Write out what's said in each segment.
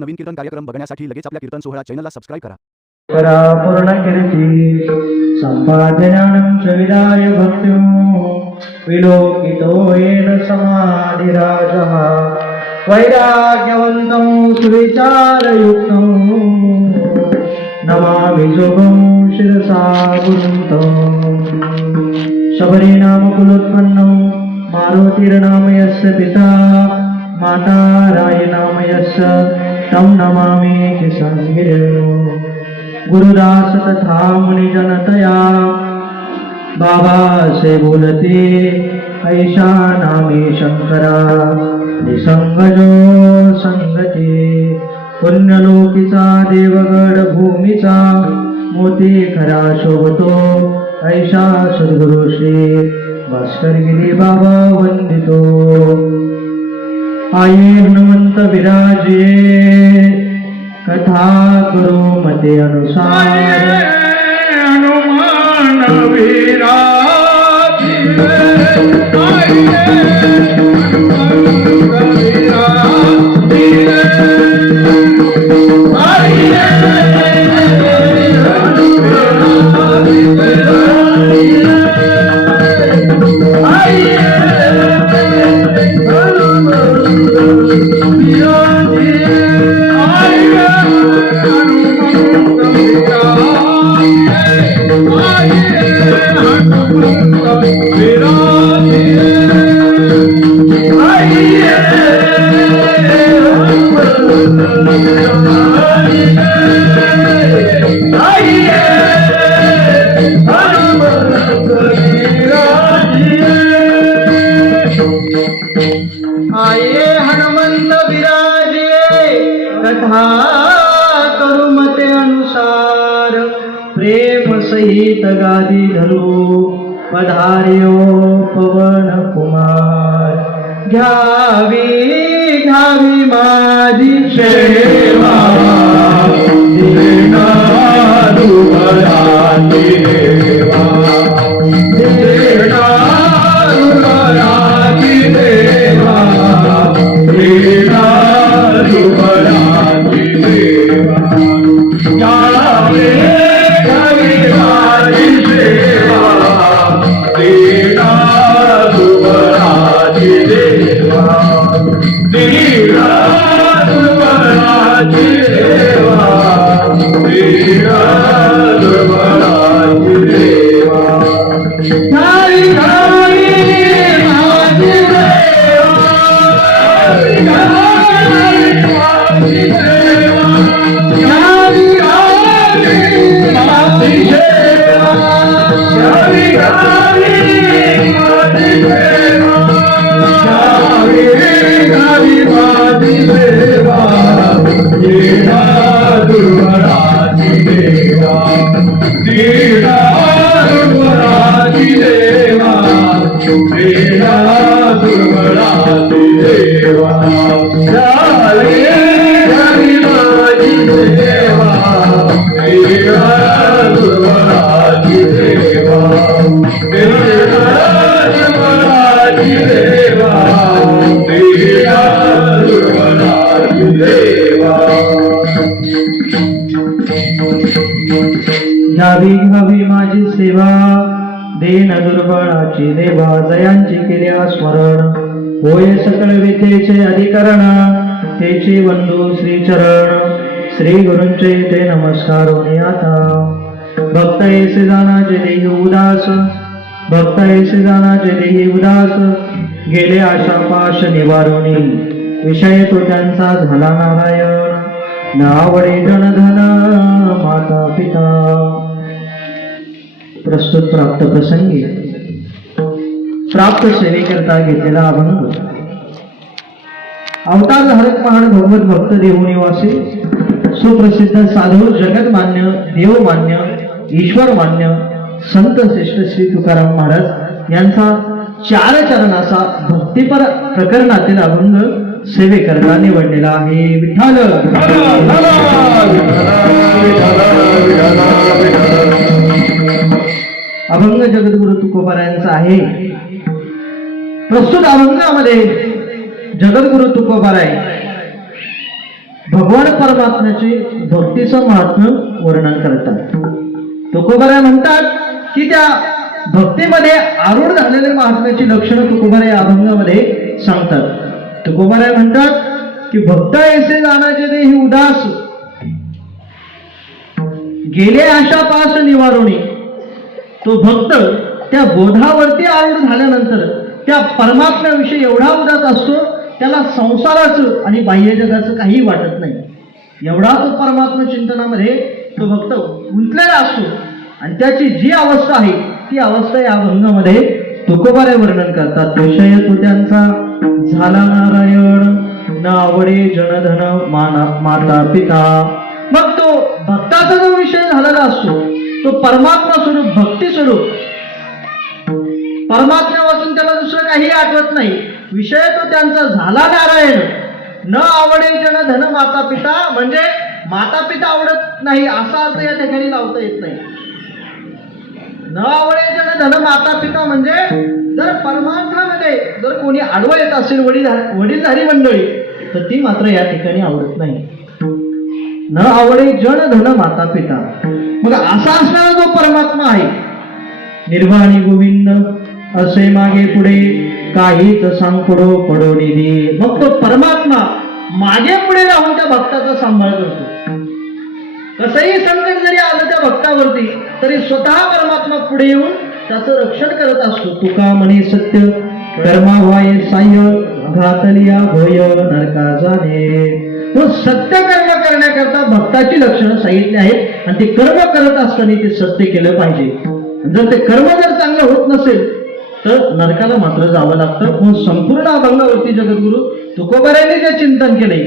नवीन कीर्तन कार्यक्रम बघण्यासाठी लगेच आपल्या कीर्तन सोहळा चॅनलला सबस्क्राइब करा. परापूर्ण कीर्ती संपादनानं च विदाय भक्त्यो विलोकितो येन समाधिराजः वैराग्यवन्तं सुविचारयुक्तं नमामि जोगं शिरसा गुरुं शबरी नाम कुलोत्पन्नं मारुतिर्नाम यस्य पिता माता राय नाम यस्य तं नमामि किसंगिरो गुरुदास तथा मुनिजनतया बाबा से बोलते ऐशा नामे शंकरा निसंगजो संगती पुण्यलोकीचा देवगड भूमीचा मोती खरा शोभतो ऐशा सद्गुरु श्री भास्करगिरी बाबा वंदितो आये हनुमंत विराजे कथा करो मते अनुसार हनुमान आये हनुमंत विराजे कथा करू मते अनुसार प्रेम सहित गादी धरू पधार्यो पवन कुमार घ्यावी घ्यावी माझी सेवा देना दुबळाची देवा देना दुबळाची देवा देना दुबळाची देवा घ्यावी घ्यावी माझी सेवा देना दुबळाची देवा देना दुबळाची देवा देना दुबळाची देवा घ्यावी घ्यावी माझी सेवा घ्यावी माझी सेवा घ्यावी घ्यावी माझी सेवा घ्यावी घ्यावी माझी सेवा घ्यावी घ्यावी माझी सेवा देना दुर्बळाची देवा देना दुर्बळाची देवा देना दुर्बळाची देवा घ्यावी घ्यावी माझी सेवा देना दुर्बळाची देवा देना दुर्बळाची देवा देना दुर्बळाची देवा घ्यावी घ्यावी माझी सेवा देन दुर्बळाची देवा जयांची केल्या स्मरण होय सकळ विद्येचे अधिकरण तेचे बंधू श्रीचरण श्री गुरूंचे ते नमस्कार होणे आता भक्त ऐसे जाणाचे देही उदास भक्त ऐसे जाणाचे देही उदास गेले आशा पाश निवारुणी विषय तो त्यांचा झाला नारायण नावडे जनधन माता पिता प्रस्तुत प्राप्त प्रसंगी प्राप्त सेवेकरता घेतलेला अभंग अवतार धारक महान भगवत भक्त देवनिवासी सुप्रसिद्ध साधू जगतमान्य देवमान्य ईश्वरमान्य संत श्रेष्ठ श्री तुकाराम महाराज यांचा चार चरणाचा भक्तिपर प्रकरणातील अभंग सेवेकरता निवडलेला आहे. विठ्ठल अभंग जगद्गुरु तुकोबारायांचा आहे. प्रस्तुत अभंगामध्ये जगद्गुरु तुकोबाराय भगवान परमात्म्याचे भक्तीचं महात्म्य वर्णन करतात. तुकोबाराय म्हणतात की त्या भक्तीमध्ये आरूढ झालेले महात्म्याची लक्षणं तुकोबाराय या अभंगामध्ये सांगतात. तुकोबाराय म्हणतात की भक्त ऐसे जाणाचे दे ही उदास गेले आशा पास निवारोणी. तो भक्त त्या बोधावरती आरूढ झाल्यानंतर त्या परमात्म्याविषयी एवढा उदास असतो, त्याला संसाराचं आणि बाह्य जगाचं काही वाटत नाही. एवढा तो परमात्मा चिंतनामध्ये तो भक्त गुंतलेला असतो. आणि त्याची जी अवस्था आहे ती अवस्था या अभंगामध्ये तुकोबाराय वर्णन करतात. विषय तो त्यांचा झाला नारायण न आवडे जनधन माता पिता. मग तो भक्ताचा जो विषय झालेला असतो तो परमात्मा स्वरूप भक्ती स्वरूप परमात्म्यापासून त्याला दुसरं काही आठवत नाही. विषय तो त्यांचा झाला नारायण न आवडे जन धन माता पिता. म्हणजे माता पिता आवडत नाही असा अर्थ या ठिकाणी लावता येत नाही. न आवडे जन धन माता पिता म्हणजे जर परमार्थामध्ये जर कोणी आडवं येत असेल वडीलधारी मंडळी तर ती मात्र या ठिकाणी आवडत नाही. न आवडे जन धन माता पिता. मग असा असणारा जो परमात्मा आहे निर्वाणी गोविंद असे मागे पुढे काहीच सांगपडो पडो निधी. मग तो परमात्मा मागे पुढे राहून त्या भक्ताचा सांभाळ करतो. कसंही संकट जरी आलं त्या भक्तावरती तरी स्वतः परमात्मा पुढे येऊन त्याचं रक्षण करत असतो. तुका म्हणे सत्य कर्मा व्हाय साह्य घातलिया भय नरका जाणे. तो सत्य कर्म करण्याकरता भक्ताची लक्षणं सांगितली आहेत आणि ते कर्म करत असताना ते सत्य केलं पाहिजे. जर ते कर्म जर चांगलं होत नसेल तर नरकाला मात्र जावं लागतं. म्हणून संपूर्ण अभंगावरती जगद्गुरु तुकोबारायांनी जे चिंतन केले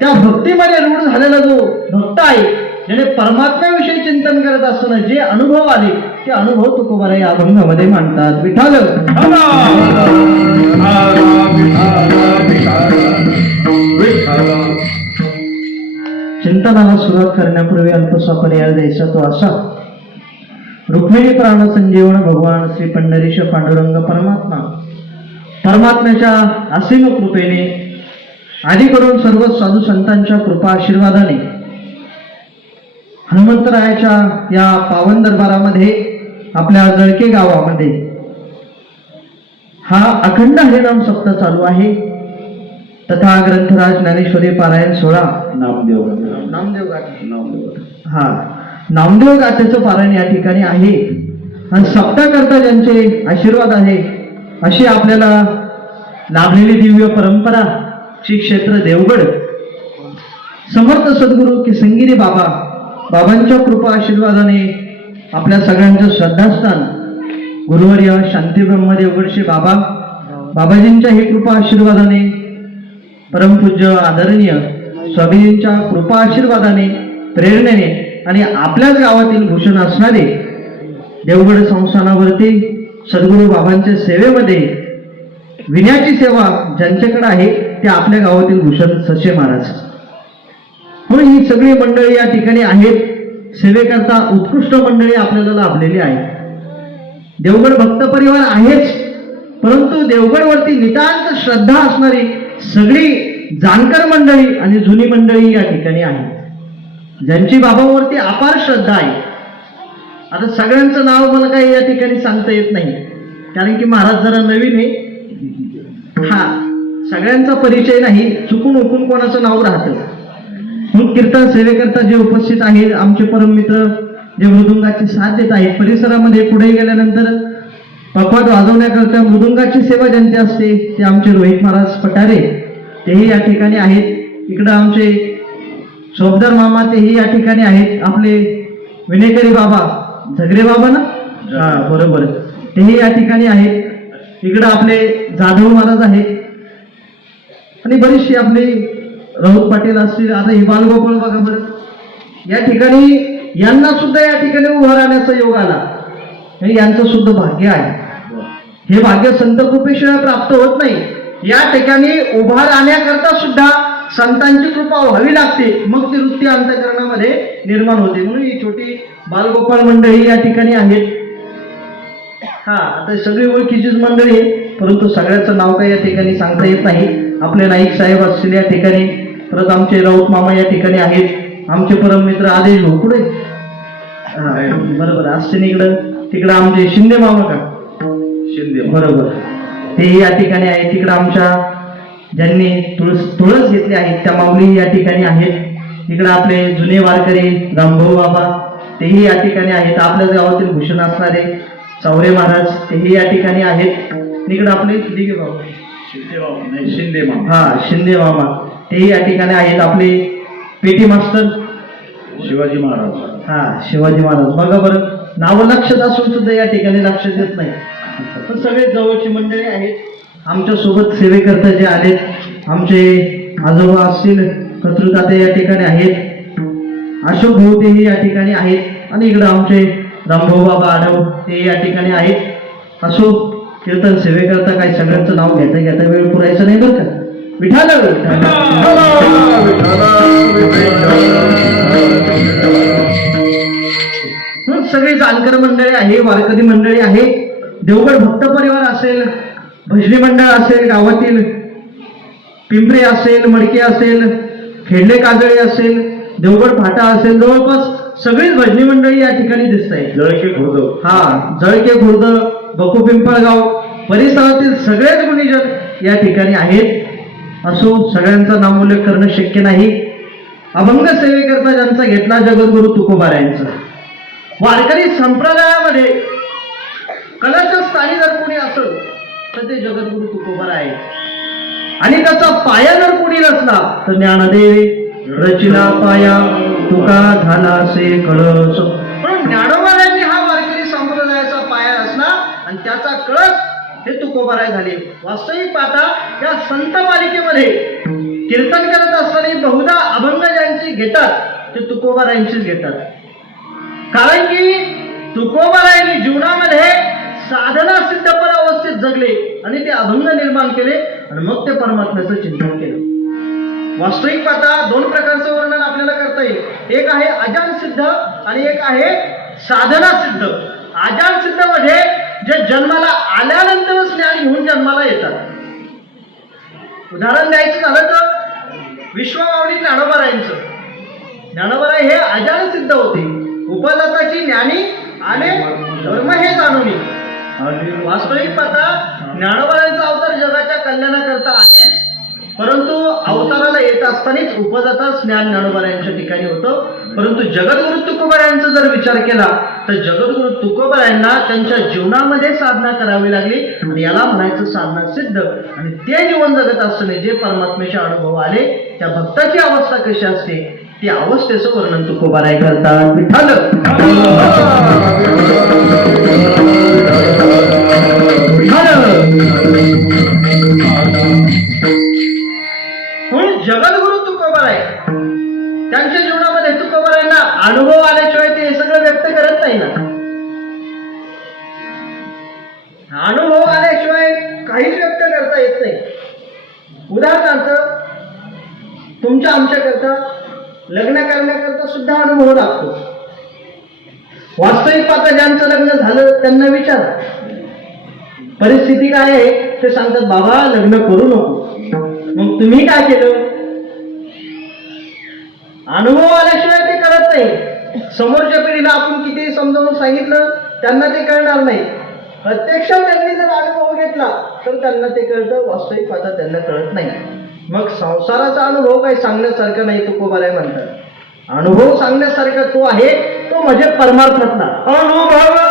त्या भक्तीमध्ये रूढ झालेला जो भक्त आहे ज्याने परमात्म्याविषयी चिंतन करत असताना जे अनुभव आले ते अनुभव तुकोबाराय या अभंगामध्ये मांडतात. विठाल चिंतनाला सुरुवात करण्यापूर्वी अल्पसा पर्याय द्यायचा तो असा. रुक्मिणी प्राण संजीवन भगवान श्री पंढरीश पांडुरंग परमात्मा परमात्म्याच्या असीम कृपेने आधी करून सर्व साधू संतांच्या कृपा आशीर्वादाने हनुमंतरायाच्या या पावन दरबारामध्ये आपल्या जळके गावामध्ये हा अखंड हरिनाम सप्ताह चालू आहे. तथा ग्रंथराज ज्ञानेश्वरी पारायण सोहळा नामदेव गाथेचं पारायण या ठिकाणी आहे. आणि सप्ताह करता ज्यांचे आशीर्वाद आहे अशी आपल्याला लाभलेली दिव्य परंपरा श्री क्षेत्र देवगड समर्थ सद्गुरू की संगिरी बाबांच्या कृपा आशीर्वादाने आपल्या स्वागतांचं श्रद्धास्थान गुरुवर्य शांती ब्रह्म देवगडचे बाबाजींच्या ही कृपा आशीर्वादाने परमपूज्य आदरणीय स्वामीजींच्या कृपा आशीर्वादाने प्रेरणेने आणि आपल्याच गावातील भूषण असणारे देवगड संस्थानावरती सद्गुरू बाबांच्या सेवेमध्ये विण्याची सेवा ज्यांच्याकडे आहे ते आपल्या गावातील भूषण ससे महाराज. म्हणून ही सगळी मंडळी या ठिकाणी आहेत. सेवेकरता उत्कृष्ट मंडळी आपल्याला लाभलेली आहे. देवगड भक्त परिवार आहेच, परंतु देवगडवरती नितांत श्रद्धा असणारी सगळी जाणकार मंडळी आणि जुनी मंडळी या ठिकाणी आहे ज्यांची बाबांवरती अपार श्रद्धा आहे. आता सगळ्यांचं नाव मला काही या ठिकाणी सांगता येत नाही कारण की महाराज जरा नवीन आहे. सगळ्यांचा परिचय नाही, चुकून उकून कोणाचं नाव राहतं. म्हणून कीर्तन सेवेकरता जे उपस्थित आहेत आमचे परम मित्र जे मृदुंगाची साथ देत आहेत, परिसरामध्ये पुढे गेल्यानंतर पखवाज वाजवण्याकरता मृदुंगाची सेवा ज्यांची असते ते आमचे रोहित महाराज पटारे तेही या ठिकाणी आहेत. इकडं आमचे सोबदार मामा तेही या ठिकाणी आहेत. आपले विनेकरी बाबा झगरे बाबा ना बरोबर तेही या ठिकाणी आहेत. इकडं आपले जाधव महाराज आहेत आणि बरीचशी आपली राऊत पाटील असतील. आता ही बालगोपाळ बघा बरं या ठिकाणी यांना सुद्धा या ठिकाणी उभं राहण्याचा योग आला. यांचं सुद्धा भाग्य आहे. हे भाग्य संत कृपेशिवाय प्राप्त होत नाही. या ठिकाणी उभा राहण्याकरता सुद्धा संतांची कृपा व्हावी लागते, मग ती वृत्ती अंतःकरणामध्ये निर्माण होते. म्हणून ही छोटी बालगोपाळ मंडळी या ठिकाणी आहेत. आता सगळी ओळखीचीच मंडळी आहे, परंतु सगळ्याचं नाव काही या ठिकाणी सांगता येत नाही. आपले नाईक साहेब असतील या ठिकाणी, परत आमचे राऊत मामा या ठिकाणी आहेत, आमचे परम मित्र आदेश भाऊ पुढे बरोबर असते इकडं, तिकडं आमचे शिंदे मामा का शिंदे बरोबर ते या ठिकाणी आहेत. तिकडं आमच्या ज्यांनी तुळस घेतली आहेत त्या माऊली या ठिकाणी आहेत. इकडं आपले जुने वारकरी रामभाऊ बाबा तेही या ठिकाणी आहेत. आपल्या गावातील भूषण असणारे चौरे महाराज तेही या ठिकाणी आहेत. इकडं आपले दिघे भाऊ शिंदे मामा शिंदे मामा तेही या ठिकाणी आहेत. आपले पेटी मास्टर शिवाजी महाराज शिवाजी महाराज बघा बरं नावं लक्षात असून सुद्धा या ठिकाणी लक्ष देत नाही. पण सगळे जवळची मंडळी आहेत. आमच्या सोबत सेवेकरता जे आलेत, आमचे आजोबा असतील कतृताते या ठिकाणी आहेत, अशोक भाऊ तेही या ठिकाणी आहेत आणि इकडं आमचे रामभाऊ बाबा आढव ते या ठिकाणी आहेत. असो कीर्तन सेवेकरता काही सगळ्यांचं नाव घेता घेता वेळ पुरायचं नाही बरं का. विठाल सगळे जानकर मंडळी आहे, वारकरी मंडळी आहे, देवगड भक्त परिवार असेल, भजनी मंडळ असेल, गावातील पिंपरे असेल, मडके असेल, खेडले काजळे असेल, देवगड फाटा असेल, जवळपास सगळीच भजनी मंडळी या ठिकाणी दिसत आहे. जळके खुर्द जळके खुर्द बकू पिंपळगाव परिसरातील सगळेच गुणीजन या ठिकाणी आहेत. असो सगळ्यांचा नामोल्लेख करणं शक्य नाही. अभंग सेवेकरता ज्यांचा घेतला जगद्गुरु तुकोबारायांचा वारकरी संप्रदायामध्ये कलशस्थानी जर कोणी असेल तर ते जगद्गुरु तुकोबारा आहे. आणि त्याचा पाया जर कोणी नसला तर ज्ञानदेव रचिला पाया तुका झाला से कळस. म्हणून ज्ञानोबारायांनी हा वारकरी संप्रदायाचा पाया असला आणि त्याचा कळस हे तुकोबाराय झाले. वास्तविक पाहता या संत मालिकेमध्ये कीर्तन करत असताना बहुधा अभंग ज्यांची घेतात ते तुकोबारायांचीच घेतात. कारण की तुकोबारायांनी जीवनामध्ये साधना सिद्धपर अवस्थेत जगले आणि ते अभंग निर्माण केले आणि मग ते परमात्म्याचं चिंतन केलं. वास्तविक पाहता दोन प्रकारचं वर्णन आपल्याला करता येईल. एक आहे अजान सिद्ध आणि एक आहे साधना सिद्ध. अजान सिद्ध मध्ये जे जन्माला आल्यानंतरच ज्ञान घेऊन जन्माला येतात. उदाहरण द्यायचं झालं तर विश्वमाऊली ज्ञानोबारायांचं. ज्ञानोबाराय हे अजान सिद्ध होते, उपजाताची ज्ञानी आणि धर्म हे जाणवणी. वास्तविक पाहता ज्ञानोबारायांचा अवतार जगाच्या कल्याणाकरता आहेच, परंतु अवताराला येत असतानाच उपजाताच ज्ञान ज्ञानोबारायांच्या ठिकाणी होतं. परंतु जगद्गुरु तुकोबारायांचा जर विचार केला तर जगद्गुरु तुकोबारायांना त्यांच्या जीवनामध्ये साधना करावी लागली आणि याला म्हणायचं साधना सिद्ध. आणि ते जीवन जगत असताना जे परमात्म्याचे अनुभव आले त्या भक्ताची अवस्था कशी असते ती अवस्थेचं वर्णन तुकोबाराय करतात. विठ्ठल म्हणून जगद्गुरु तुकोबाराय त्यांच्या जीवनामध्ये तुकोबारायांना अनुभव आल्याशिवाय ते हे सगळं व्यक्त करत नाही ना. अनुभव आल्याशिवाय काहीच व्यक्त करता येत नाही. उदाहरणार्थ तुमच्या आमच्याकरता लग्न करण्याकरता सुद्धा अनुभव लागतो. वास्तविक पाहता ज्यांचं लग्न झालं त्यांना विचार परिस्थिती काय आहे ते सांगतात बाबा लग्न करू नको. मग तुम्ही काय केलं? अनुभव आल्याशिवाय ते कळत नाही. समोरच्या पिढीला आपण कितीही समजावून सांगितलं त्यांना ते कळणार नाही. प्रत्यक्षात त्यांनी जर अनुभव घेतला तर त्यांना ते कळतं. वास्तविक पाहता त्यांना कळत नाही. मग संसाराचा अनुभव काही सांगण्यासारखा नाही तुकोबाराय म्हणतात. अनुभव सांगण्यासारखा तो आहे तो म्हणजे परमार्थातला अनुभव.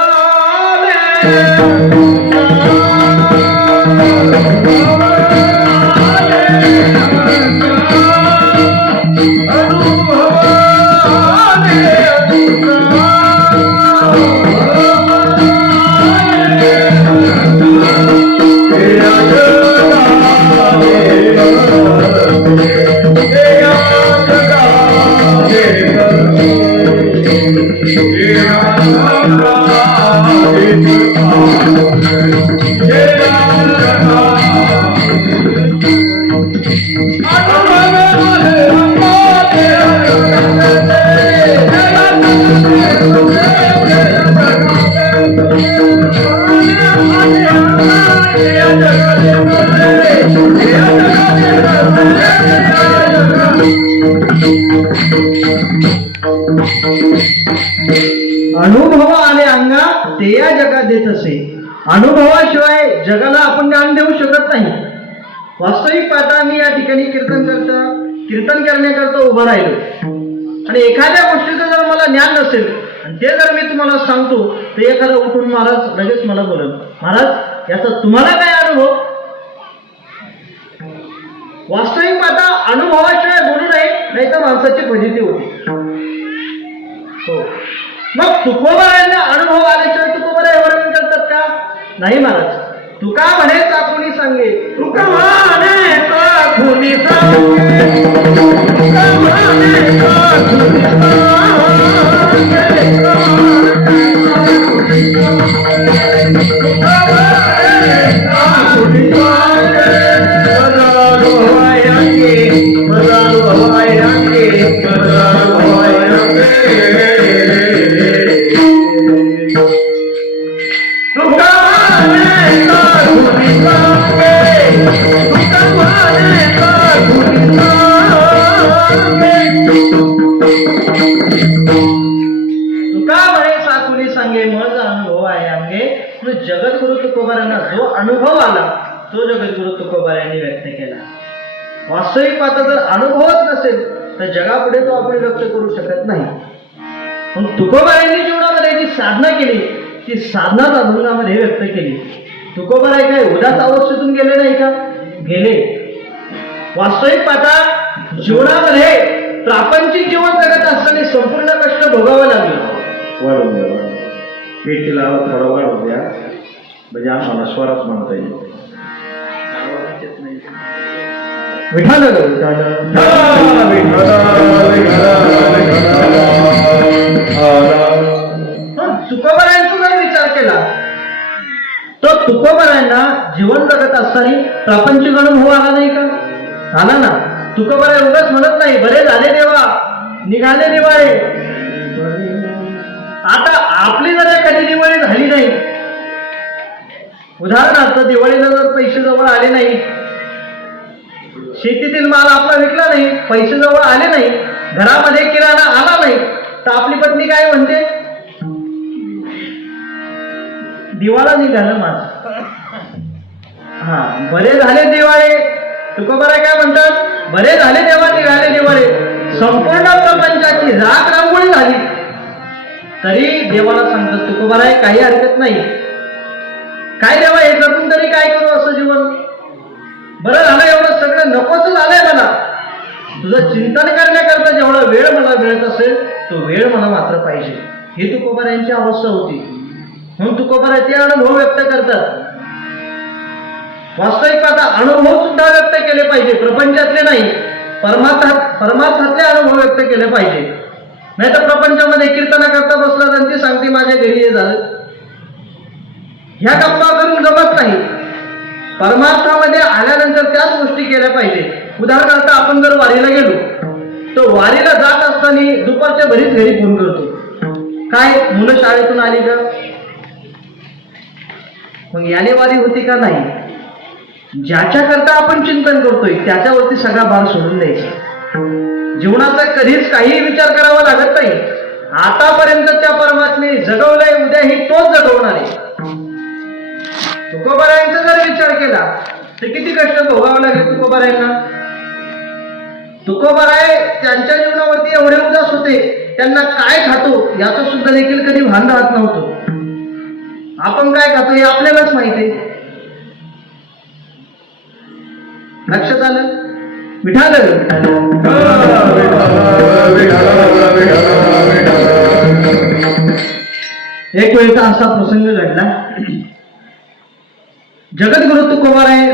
अनुभव आले अंगा ते या जगात देत असे. अनुभवाशिवाय जगाला आपण ज्ञान देऊ शकत नाही. वास्तविक पाहता मी या ठिकाणी कीर्तन करण्याकरता उभं राहिलो आणि एखाद्या गोष्टीचं जर मला ज्ञान नसेल आणि ते जर मी तुम्हाला सांगतो तर एखादा उठून महाराज लगेच मला बोलल, महाराज याचा तुम्हाला काय अनुभव. वास्तविक पाहता अनुभवाशिवाय बोलू नये, नाही तर माणसाची फजिती होती. हो, मग तुकोबारायांना अनुभव आल्याशिवाय तुकोबारा वर्णन करतात का. नाही महाराज, तुका म्हणे चाकुनी सांगे, तुका म्हणे चाकुनी सांगे, तुका म्हणे चाकुनी जगद्गुरु तुकोबारांना जो अनुभव आला तो जगद्गुरु तुकोबारांनी व्यक्त केला. वास्तविक पाहता जर अनुभवच नसेल तर जगापुढे तो आपण व्यक्त करू शकत नाही. मग तुकोबारांनी जीवनामध्ये जी साधना केली ती साधना अभंगामध्ये व्यक्त केली. तुकोबाराय काय उदास अवस्थेतून गेले नाही का, गेले. वास्तविक पाहता जीवनामध्ये प्रापंचिक जीवन जगत असताना संपूर्ण कष्ट भोगावं लागलं. पेटीला थोडा वाढ द्या म्हणजे आम्हाला स्वरात म्हणता येईल. विठाल तुकोबारायांचा जर विचार केला तर तुकोबारायांना जीवन जगत असताना प्रापंचिक अनुभव आला नाही का, आला ना. तुकोबाराय उगाच म्हणत नाही बरे झाले देवा निघाले दिवाळे. आता आपली जर एखादी दिवाळी झाली नाही, उदाहरणार्थ दिवाळीला जर पैसे जवळ आले नाही, शेतीतील माल आपला विकला नाही, पैसे जवळ आले नाही, घरामध्ये किराणा आला नाही, तर आपली पत्नी काय म्हणते, दिवाळा निघालं माझं. हा, बरे झाले दिवाळे. तुकोबाराय काय म्हणतात, बरे झाले देवा निघाले दिवाळे. संपूर्ण प्रपंचाची राख रांगोळी झाली तरी देवाला सांगतात तुकोबाराय काही हरकत नाही, काय देवा याच्यातून तरी काय करू असं जीवन. बरं झालं एवढं सगळं नकोच झालंय मला, तुझं चिंतन करण्याकरता जेवढा वेळ मला मिळत असेल तो वेळ मला मात्र पाहिजे. ही तुकोबारायांची अवस्था होती. म्हणून तुकोबाराय ते अनुभव व्यक्त करतात. वास्तविक पाहता अनुभव सुद्धा व्यक्त केले पाहिजे, प्रपंचातले नाही, परमार्थातले अनुभव व्यक्त केले पाहिजे. नाही तर प्रपंचामध्ये कीर्तना करता बसला आणि ती सांगते माझ्या घरी हे झालं, ह्या गप्पा करून जमत नाही. परमार्थामध्ये आल्यानंतर त्याच गोष्टी केल्या पाहिजे. उदाहरणार्थ आपण जर वारीला गेलो तर वारीला जात असताना दुपारच्या भरीच घरी फोन करतो, काय मुलं शाळेतून आली का, मग याने वारी होती का नाही. ज्याच्याकरता आपण चिंतन करतोय त्याच्यावरती सगळा भार सोडून द्यायचा. जीवनाचा कधीच काही विचार करावा लागत नाही. आतापर्यंत त्या परमात्मे जगवलंय, उद्याही तोच जगवणार आहे. तुकोबारायांचा जर विचार केला तर किती कष्ट भोगावं लागेल तुकोबारायांना. तुकोबाराय त्यांच्या जीवनावरती एवढे उदास होते, त्यांना काय खातो याचं सुद्धा देखील कधी भान राहत नव्हतं. आपण काय खातो हे आपल्यालाच माहिती आहे. लक्षात आलं. विठाल एक वेळचा असा प्रसंग घडला. जगद्गुरु तुकोबाराय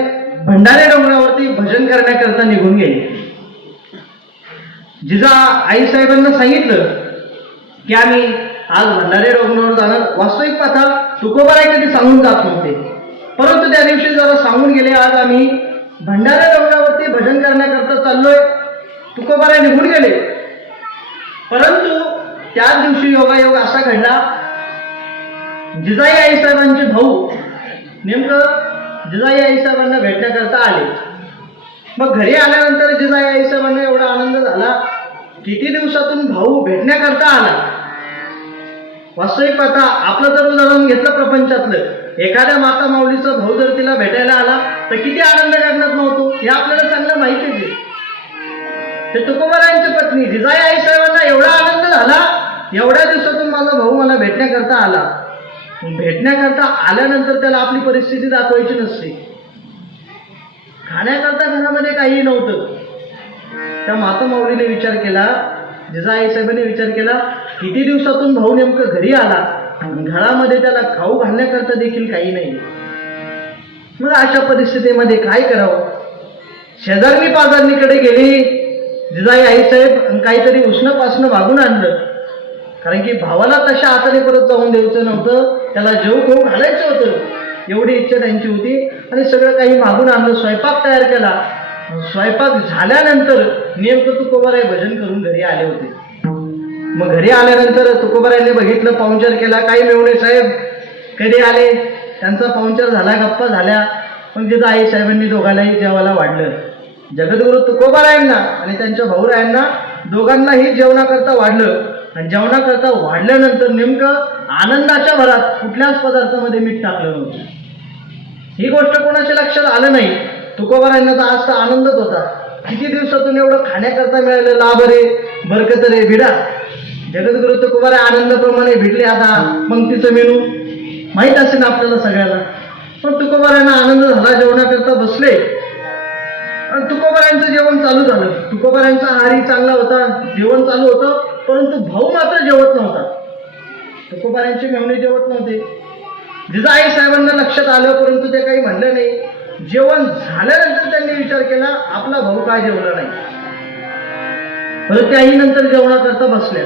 भंडारे डोंगरावरती भजन करण्याकरता निघून गेले. जिजा आईसाहेबांना सांगितलं की आम्ही आज भंडारे डोंगरावर जाणार. वास्तविक पाहता तुकोबाराय कधी सांगून जात नव्हते, परंतु त्या दिवशी जरा सांगून गेले आज आम्ही भंडारे डोंगरावरती भजन करण्याकरता चाललोय. तुकोबाराय निघून गेले. परंतु त्याच दिवशी योगायोग असा घडला, जिजाई आईसाहेबांचे भाऊ नेमकं जिजाई आईसाहेबांना भेटण्याकरता आले. मग घरी आल्यानंतर जिजाई आईसाहेबांना एवढा आनंद झाला, किती दिवसातून भाऊ भेटण्याकरता आला वास्तविक पाहता आपलं जर उदाहरण घेतलं प्रपंचातलं, एखाद्या माता माऊलीचा भाऊ जर तिला भेटायला आला तर किती आनंद गगनात नव्हतो हे आपल्याला चांगलं माहितीच आहे. ते तुकोबारायांची पत्नी जिजाई आई साहेबांना एवढा आनंद झाला, एवढ्या दिवसातून माझा भाऊ मला भेटण्याकरता आला. भेटण्याकरता आल्यानंतर त्याला आपली परिस्थिती दाखवायची नसते. खाण्याकरता घरामध्ये काहीही नव्हतं. त्या माता माऊलीने विचार केला, जिजाई साहेबांनी विचार केला, किती दिवसातून भाऊ नेमकं घरी आला, घरामध्ये त्याला खाऊ घालण्याकरता देखील काही नाही. मग अशा परिस्थितीमध्ये काय करावं? शेजारणी पाजारणीकडे गेली जिजाई आईसाहेब, काहीतरी उष्णपासनं मागून आणलं. कारण की भावाला तशा हाताने परत जाऊन द्यायचं नव्हतं, त्याला जेव खाऊ घालायचं होतं, एवढी इच्छा त्यांची होती. आणि सगळं काही मागून आणलं, स्वयंपाक तयार केला. स्वयंपाक झाल्यानंतर नेमकं तुकोबाराय भजन करून घरी आले होते. मग घरी आल्यानंतर तुकोबारायांनी बघितलं, पाहुणचार केला. काही मेवणे साहेब कधी आले, त्यांचा पाहुणचार झाला, गप्पा झाल्या. मग तिथं आई साहेबांनी दोघांनाही जेवायला वाढलं. जगद्गुरु तुकोबारायांना आणि त्यांच्या भाऊरायांना दोघांनाही जेवणाकरता वाढलं. आणि जेवणाकरता वाढल्यानंतर नेमकं आनंदाच्या भरात कुठल्याच पदार्थामध्ये मीठ टाकलं नव्हतं. ही गोष्ट कोणाच्या लक्षात आलं नाही. तुकोबारायांना तर आज तर आनंदच होता. किती दिवसातून एवढं खाण्याकरता मिळालं, लाभ रे बरकत रे भिडा. जगद्गुरु तुकोबाराय आनंदाप्रमाणे भिडले. आता पंक्तीचं मेनू माहीत असेल आपल्याला सगळ्यांना. पण तुकोबारायांना आनंद झाला, जेवणाकरता बसले आणि तुकोबारायांचं जेवण चालू झालं. तुकोबारायांचा आहारही चांगला होता, जेवण चालू होतं, परंतु भाऊ मात्र जेवत नव्हता. तुकोबारायांचे मेहुणे जेवत नव्हते. जिजाई साहेबांना लक्षात आलं, परंतु ते काही म्हणलं नाही. जेवण झाल्यानंतर त्यांनी विचार केला, आपला भाऊ काय जेवला नाही. परत त्याही नंतर जेवणाकरता बसल्या.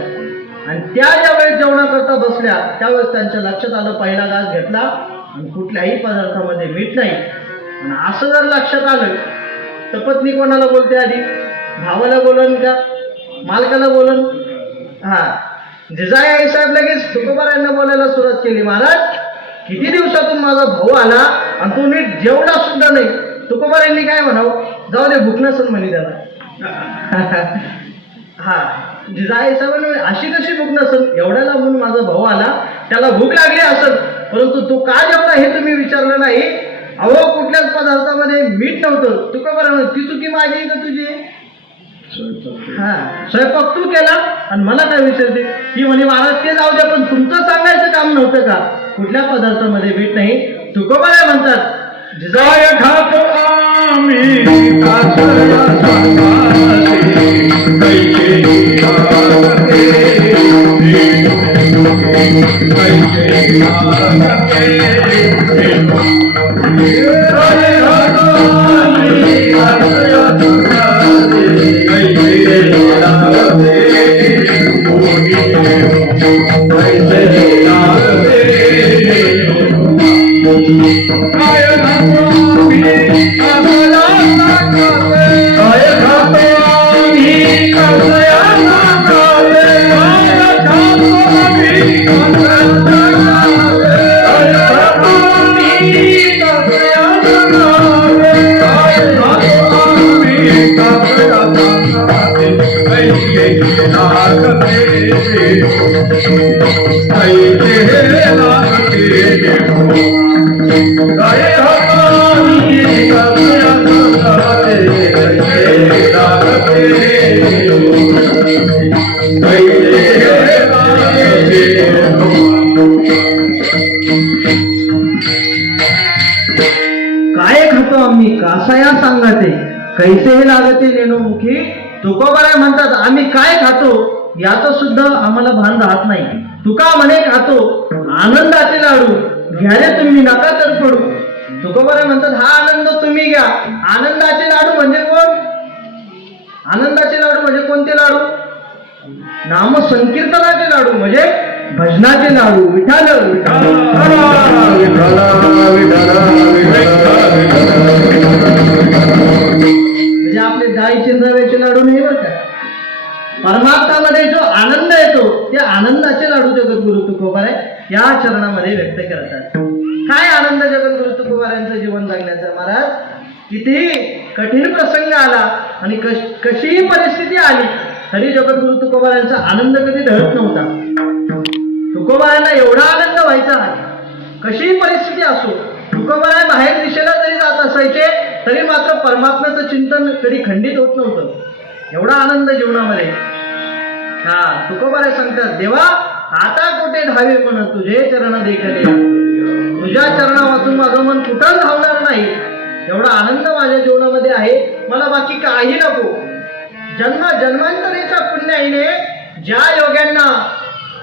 आणि त्या ज्यावेळेस जेवणाकरता बसल्या त्यावेळेस त्यांच्या लक्षात आलं, पहिला घास घेतला आणि कुठल्याही पदार्थामध्ये मीठ नाही. आणि असं जर लक्षात आलं तर पत्नी कोणाला बोलते आधी? भावाला बोलन का मालकाला बोलन? हा, जिजाई आई साहेब लगेच तुकोबारायांना बोलायला सुरुवात केली, महाराज किती दिवसातून माझा भाऊ आला आणि तो नीट जेवला सुद्धा नाही. तुकोबारायांनी काय म्हणावं, जाऊ दे भूक नसेल म्हणे त्याला. हा, जिजाई साहेबांनी अशी कशी भूक नसेल, एवढ्याला म्हणून माझा भाऊ आला, त्याला भूक लागली असेल, परंतु तो का जेवला हे तुम्ही विचारलं नाही. अहो, कुठल्याच पदार्थामध्ये मीठ नव्हतं. तुकोबारांना ती चुकी माझी का तुझी? हा, स्वयंपाक तू केला आणि मला काय विचारते? ती म्हणे, महाराज ते जाऊ द्या, पण तुमचं सांगायचं काम नव्हतं का कुठल्या पदार्थामध्ये मीठ नाही? तुकोबाराय म्हणतात, जिजाई खातो आम्ही कासया सांगते कैसेही लागते नेणोमुखी. तुकोबाराय म्हणतात, आम्ही काय खातो याचं सुद्धा आम्हाला भान राहत नाही. तुका म्हणे खातो आनंदाचे लाडू, घ्या रे तुम्ही नका तर पडू. तुकोबाराय म्हणतात, हा आनंद तुम्ही घ्या. आनंदाचे लाडू म्हणजे कोण? आनंदाचे लाडू म्हणजे कोणते लाडू? नाम संकीर्तनाचे लाडू, म्हणजे भजनाचे लाडू. विठाल म्हणजे आपले डाळीचे रव्याचे लाडू नाही बरं का. परमार्थामध्ये जो आनंद येतो ते आनंदाचे लाडू जगद्गुरु तुकोबाराय या चरणामध्ये व्यक्त करतात. काय आनंद जगद्गुरु तुकोबारायांचं जीवन जगण्याचा. महाराज कितीही कठीण प्रसंग आला आणि कशीही परिस्थिती आली तरी जगद्गुरु तुकोबारायांचा आनंद कधी ढळत नव्हता. तुकोबारांना एवढा आनंद व्हायचा कशीही परिस्थिती असो, तुकोबाराय बाहेर दिशेला जरी जात असायचे तरी मात्र परमात्म्याचं चिंतन कधी खंडित होत नव्हतं. एवढा आनंद जीवनामध्ये. हा तुकोबाराय सांगतात, देवा आता कुठे धावे म्हण तुझे चरण देखले, तुझ्या चरणा वाचून माझं मन कुठं धावणार नाही. एवढा आनंद माझ्या जीवनामध्ये आहे, मला बाकी काही नको. जन्मांतरेच्या पुण्याईने ज्या योग्यांना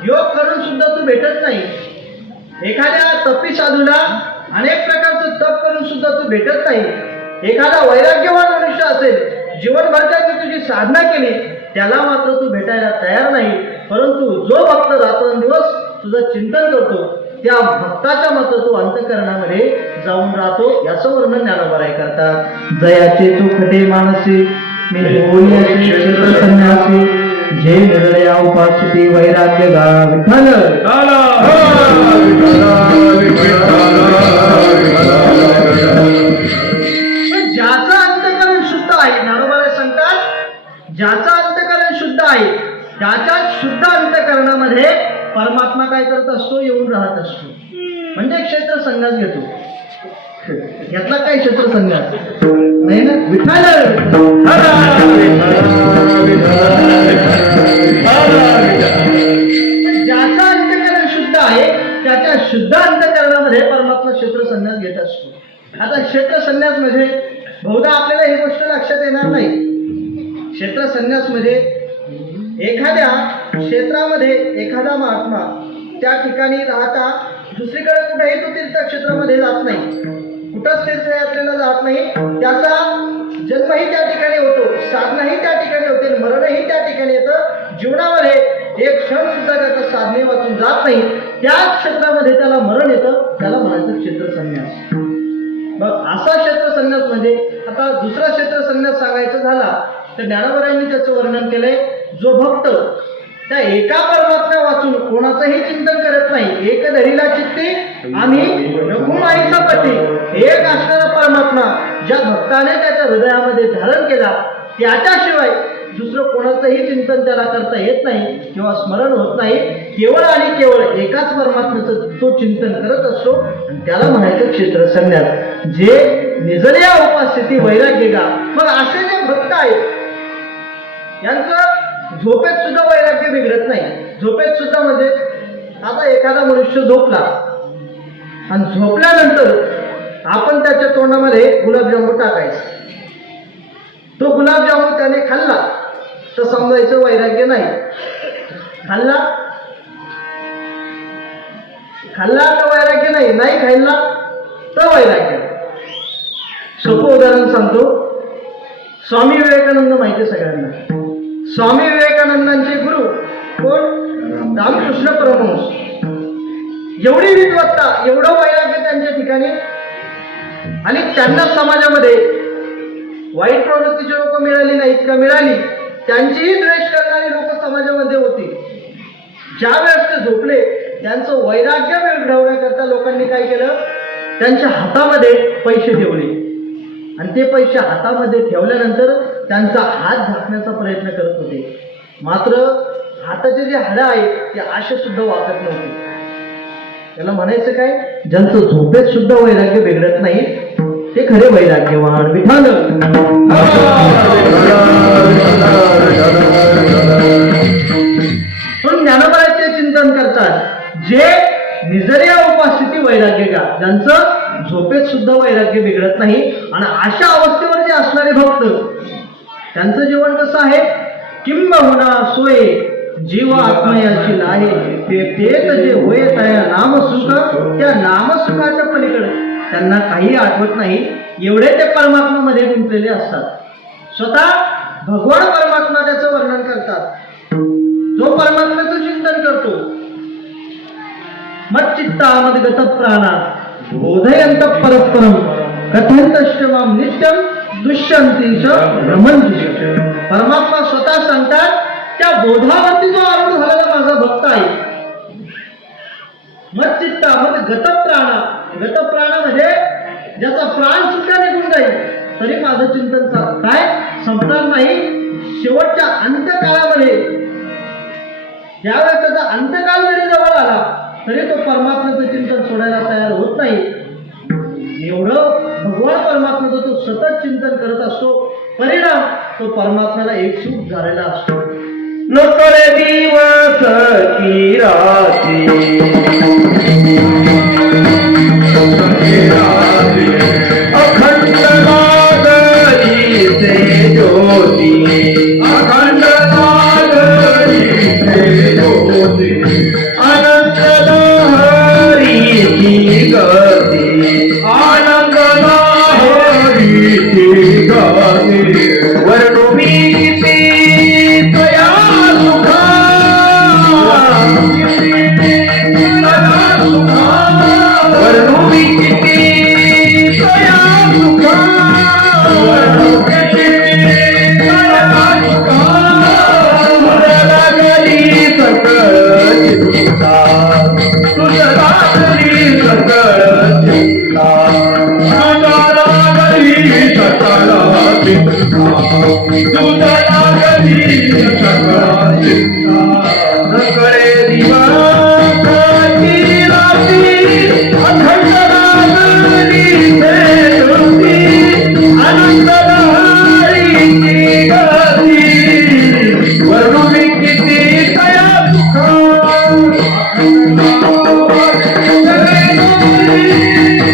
योग करून सुद्धा तू भेटत नाही, एखाद्या तपी साधूला अनेक प्रकारचं तप करून सुद्धा तू भेटत नाही, एखादा वैराग्यवान मनुष्य असेल जीवनभर त्याची तुझी साधना केली त्याला मात्र तू भेटायला तयार नाही. परंतु जो भक्त रात्रंदिवस तुझं चिंतन करतो त्या भक्ताच्या मात्र तू अंतःकरणामध्ये जाऊन राहतो. याचं वर्णन ज्ञानोबाराय करतात. जयाचे चोखटे मानसी मी बोलण्याचे क्षेत्र संन्यासी, जे निरळ्या उपासती वैराग्य गा विठ्ठल. ज्याचं अंतःकरण शुद्ध आहे, ज्ञानोबाराय सांगतात, ज्याचं अंतःकरण शुद्ध आहे त्याच्या शुद्ध अंतःकरणामध्ये परमात्मा काय करत असतो, येऊन राहत असतो. म्हणजे क्षेत्र संन्यास घेतो. यातला काय क्षेत्र संन्यास नाही ना. विठ्ठल ज्याचं अंतःकरण शुद्ध आहे त्याच्या शुद्ध अंतःकरणामध्ये परमात्मा क्षेत्र संन्यास घेत असतो. आता क्षेत्र संन्यास म्हणजे बहुधा आपल्याला ही गोष्ट लक्षात येणार नाही. क्षेत्र संन्यास म्हणजे एखाद्या क्षेत्रामध्ये एखादा महात्मा त्या ठिकाणी राहता दुसरीकडे कुठेही तो तीर्थक्षेत्रामध्ये जात नाही, कुठंच तीर्थयात्रेला जात नाही. त्याचा जन्मही त्या ठिकाणी होतो, साधनाही त्या ठिकाणी होते, मरणही त्या ठिकाणी येतं. जीवनामध्ये एक क्षण सुद्धा त्याचा साधने वाचून जात नाही, त्या क्षेत्रामध्ये त्याला मरण येतं. त्याला म्हणायचं क्षेत्र संन्यास. मग असा क्षेत्र संन्यास म्हणजे आता दुसरा क्षेत्र संन्यास सांगायचा झाला तर ज्ञानोबारायांनी त्याचं वर्णन केलंय. जो भक्त त्या एका परमात्म्या वाचून कोणाचंही चिंतन करत नाही, एक धरीला चित्ती आम्ही रघुमाईचा पती, एक असणारा परमात्मा ज्या भक्ताने त्याच्या हृदयामध्ये धारण केला त्याच्याशिवाय दुसरं कोणाचंही चिंतन त्याला करता येत नाही किंवा स्मरण होत नाही. केवळ आणि केवळ एकाच परमात्म्याचं तो चिंतन करत असतो आणि त्याला म्हणायचं क्षेत्र संन्यास. जे निजल्या उपास्थिती वैराग्य गा. मग असे जे भक्त आहेत यांचं झोपेत सुद्धा वैराग्य बिघडत नाही. झोपेत सुद्धा म्हणजे आता एखादा मनुष्य झोपला आणि झोपल्यानंतर आपण त्याच्या तोंडामध्ये गुलाबजामुन टाकायचं, तो गुलाबजामुन त्याने खाल्ला तर समजायचं वैराग्य नाही. खाल्ला तर वैराग्य नाही, नाही खाल्ला तर वैराग्य. सोपं उदाहरण सांगतो. स्वामी विवेकानंद माहिती आहे सगळ्यांना. स्वामी विवेकानंदांचे गुरु कोण? रामकृष्ण परमहंस. एवढी विद्वत्ता, एवढं वैराग्य त्यांच्या ठिकाणी, आणि त्यांना समाजामध्ये वाईट प्रवृत्तीची लोक मिळाली नाहीत का? मिळाली. त्यांचीही द्वेष करणारी लोक समाजामध्ये होती. ज्या वेळेस ते झोपले त्यांचं वैराग्य मिळवण्याकरता लोकांनी काय केलं, त्यांच्या हातामध्ये पैसे ठेवले आणि ते पैसे हातामध्ये ठेवल्यानंतर त्यांचा हात झाकण्याचा प्रयत्न करत होते. मात्र हाताचे जे हाडं आहेत ते असे सुद्धा वाकत नव्हते. त्याला म्हणायचं काय, ज्यांचं झोपेत सुद्धा वैराग्य बिघडत नाही ते खरे वैराग्यवान. विठाल. म्हणून ज्ञानोबाराय ते चिंतन करतात, जे निजर्या उपास्थिती वैराग्य का, ज्यांचं झोपेत सुद्धा वैराग्य बिघडत नाही. आणि अशा अवस्थेवर जे असणारे भक्त त्यांचं जीवन कसं आहे, किंबहुना सोय जीव आत्मयाची आहे ते तेच जे होय तया नामसुख, त्या नामसुखाच्या पलीकडे त्यांना काही आठवत नाही. एवढे ते परमात्म्यामध्ये गुंतलेले असतात. स्वतः भगवान परमात्मा त्याचं वर्णन करतात. जो परमात्म्याचं चिंतन करतो, मच्चित्ता मद्गत प्राणा बोधयंत परस्परम कथयंतश्च मां नित्यं दुष्यंती च रमन्ति. परमात्मा स्वतः सांगतात, त्या बोधावरती जो आरूढ झालेला माझा भक्त आहे, मच्चित्ता मद्गत प्राणा. गत प्राणा म्हणजे ज्याचा प्राण सुद्धा निघून जाईल तरी माझं चिंतन काय संपणार नाही. शेवटच्या अंत्यकाळामध्ये ज्यावेळेस त्याचा अंत्यकाल जरी जवळ आला तरी तो परमात्म्याचं चिंतन सोडायला तयार होत नाही. एवढं भगवान परमात्म्याचं तो सतत चिंतन करत असतो. परिणाम तो परमात्म्याला एकसूट झालेला असतो. नकळे दिवस की रात्री अखंड लागली से ज्योती अखंड लागली से ज्योती अनंत लहरीची गती आनंद लहरीची गती वर्णुमी तया सुखा वर्णुमी तया सुखा लागली सकळ चिंता तुझ्या लागली सकळ चिंता लागली सकळ चिंता तुझ्या लागली सकळ चिंता नकळे दिवसाची रात्री अखंड लागली से ज्योती आनंद लहरीची गती वर्णुमी किती तया सुखा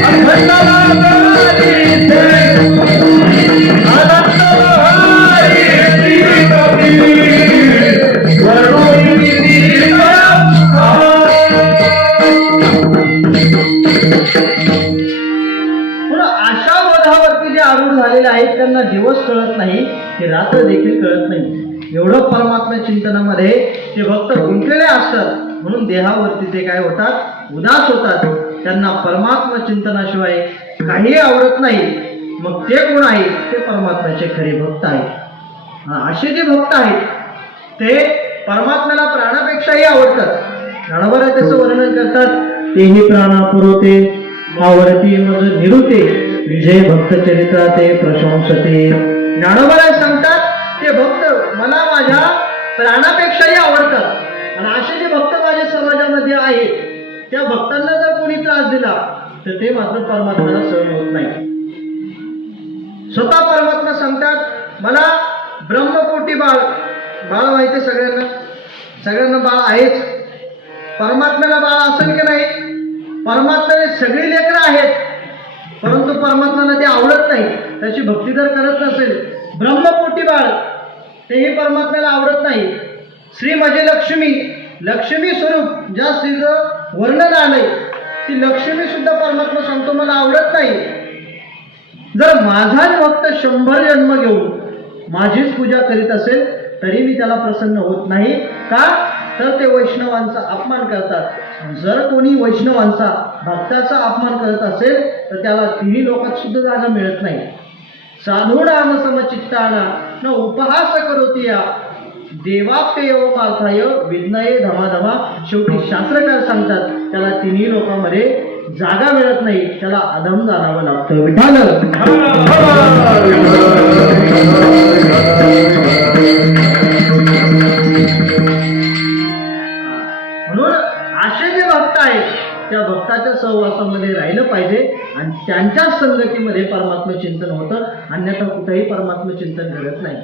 अखंड लागली से आनंद लहरीची गती वर्णुमी किती तया सुखा. पुन्हा अशा बोधावरती जे आरूढ झालेले आहेत त्यांना दिवस कळत नाही की रात्र देखील कळत नाही. एवढं परमात्मा चिंतनामध्ये ते भक्त गुंतलेले असतात. म्हणून देहावरती ते काय होतात, उदास होतात. त्यांना परमात्मा चिंतनाशिवाय काही आवडत नाही. मग ते कोण आहेत, ते परमात्म्याचे खरे भक्त आहेत. असे जे भक्त आहेत ते परमात्म्याला प्राणापेक्षाही आवडतात. ज्ञानोबा त्याचं वर्णन करतात. तेही प्राणा पुरवते आवडती मज निरुते विजय भक्त चरित्राते प्रशंसते. ज्ञानोबा सांगतात ते भक्त मला माझ्या प्राणापेक्षाही आवडतात. आणि असे जे भक्त माझ्या समाजामध्ये आहेत त्या भक्तांना जर कोणी त्रास दिला तर ते मात्र परमात्म्याला सहन होत नाही. स्वतः परमात्मा सांगतात मला ब्रह्मकोटी बाळ माहिती सगळ्यांना बाळ आहेच. परमात्म्याला बाळ असेल की नाही, परमात्म्याने सगळी लेकरं आहेत परंतु परमात्म्याला ते आवडत नाही. त्याची भक्ती जर करत नसेल ब्रह्मकोटी बाळ तेही परमात्म्याला आवडत नाही. श्री म्हणजे लक्ष्मी स्वरूप ज्या स्त्रीचं वर्णन आलंय ती लक्ष्मी सुद्धा परमात्मा सांगतो मला आवडत नाही. जर माझाच भक्त 100 जन्म घेऊन माझीच पूजा करीत असेल तरी मी त्याला प्रसन्न होत नाही. का तर ते वैष्णवांचा अपमान करतात. जर कोणी वैष्णवांचा भक्ताचा अपमान करत असेल तर त्याला तिन्ही लोकात सुद्धा जागा मिळत नाही. साधूनाम समचित्ताना न उपहास करोती या देवाप्य मार्थाय विज्ञये धमाधमा. शेवटी शास्त्रकार सांगतात त्याला तिन्ही लोकांमध्ये जागा मिळत नाही, त्याला अधम जाणावं लागतं. विठाल म्हणून असे जे भक्त आहेत त्या भक्ताच्या सहवासामध्ये राहिलं पाहिजे आणि त्यांच्या संगतीमध्ये परमात्मा चिंतन होतं. अन्यथा कुठेही परमात्मा चिंतन घडत नाही.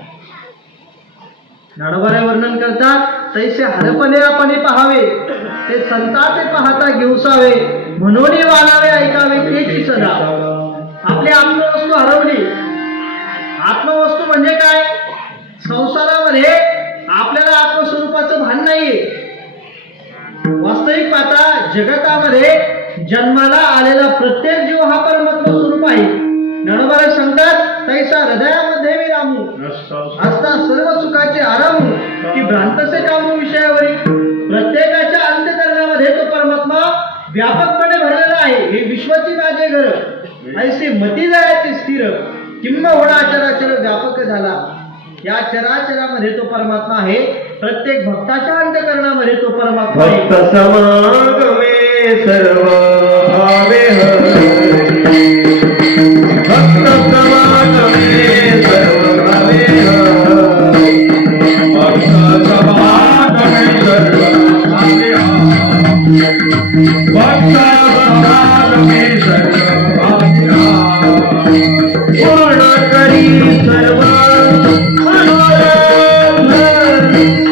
ज्ञानोबा वर्णन करतात तैसे हरपणे आपण पाहावे ते संताचे पाहता घेऊसावे म्हणून वालावे ऐकावे तेची सदा. आपली आत्मवस्तू हरवली. आत्मवस्तू म्हणजे काय, संसारामध्ये आपल्याला आत्मस्वरूपाचं भान नाहीये. वास्तविक पाहता जगतामध्ये जन्माला आलेला प्रत्येक जीव हा परमात्मा स्वरूप आहे. ज्ञानोबा सांगतात तैसा हृदयामध्ये मी रामू असता सर्व सुखाचे आरामू की भ्रांतसे कामू विषयावरील. प्रत्येकाच्या अंतःकरणामध्ये तो परमात्मा व्यापकपणे भरलेला आहे. हे विश्वाची माझे घर ऐसे मती जायचे स्थिर किंबहुना चराचर व्यापक झाला. या चराचरामध्ये तो परमात्मा आहे. प्रत्येक भक्ताच्या अंतःकरणामध्ये तो परमात्मा आहे. भक्त समागमे सर्व भावे हरी भक्त समागमे सर्व भावे हरी भक्त समागमे सर्व पूर्ण करी सर्व मनोरथ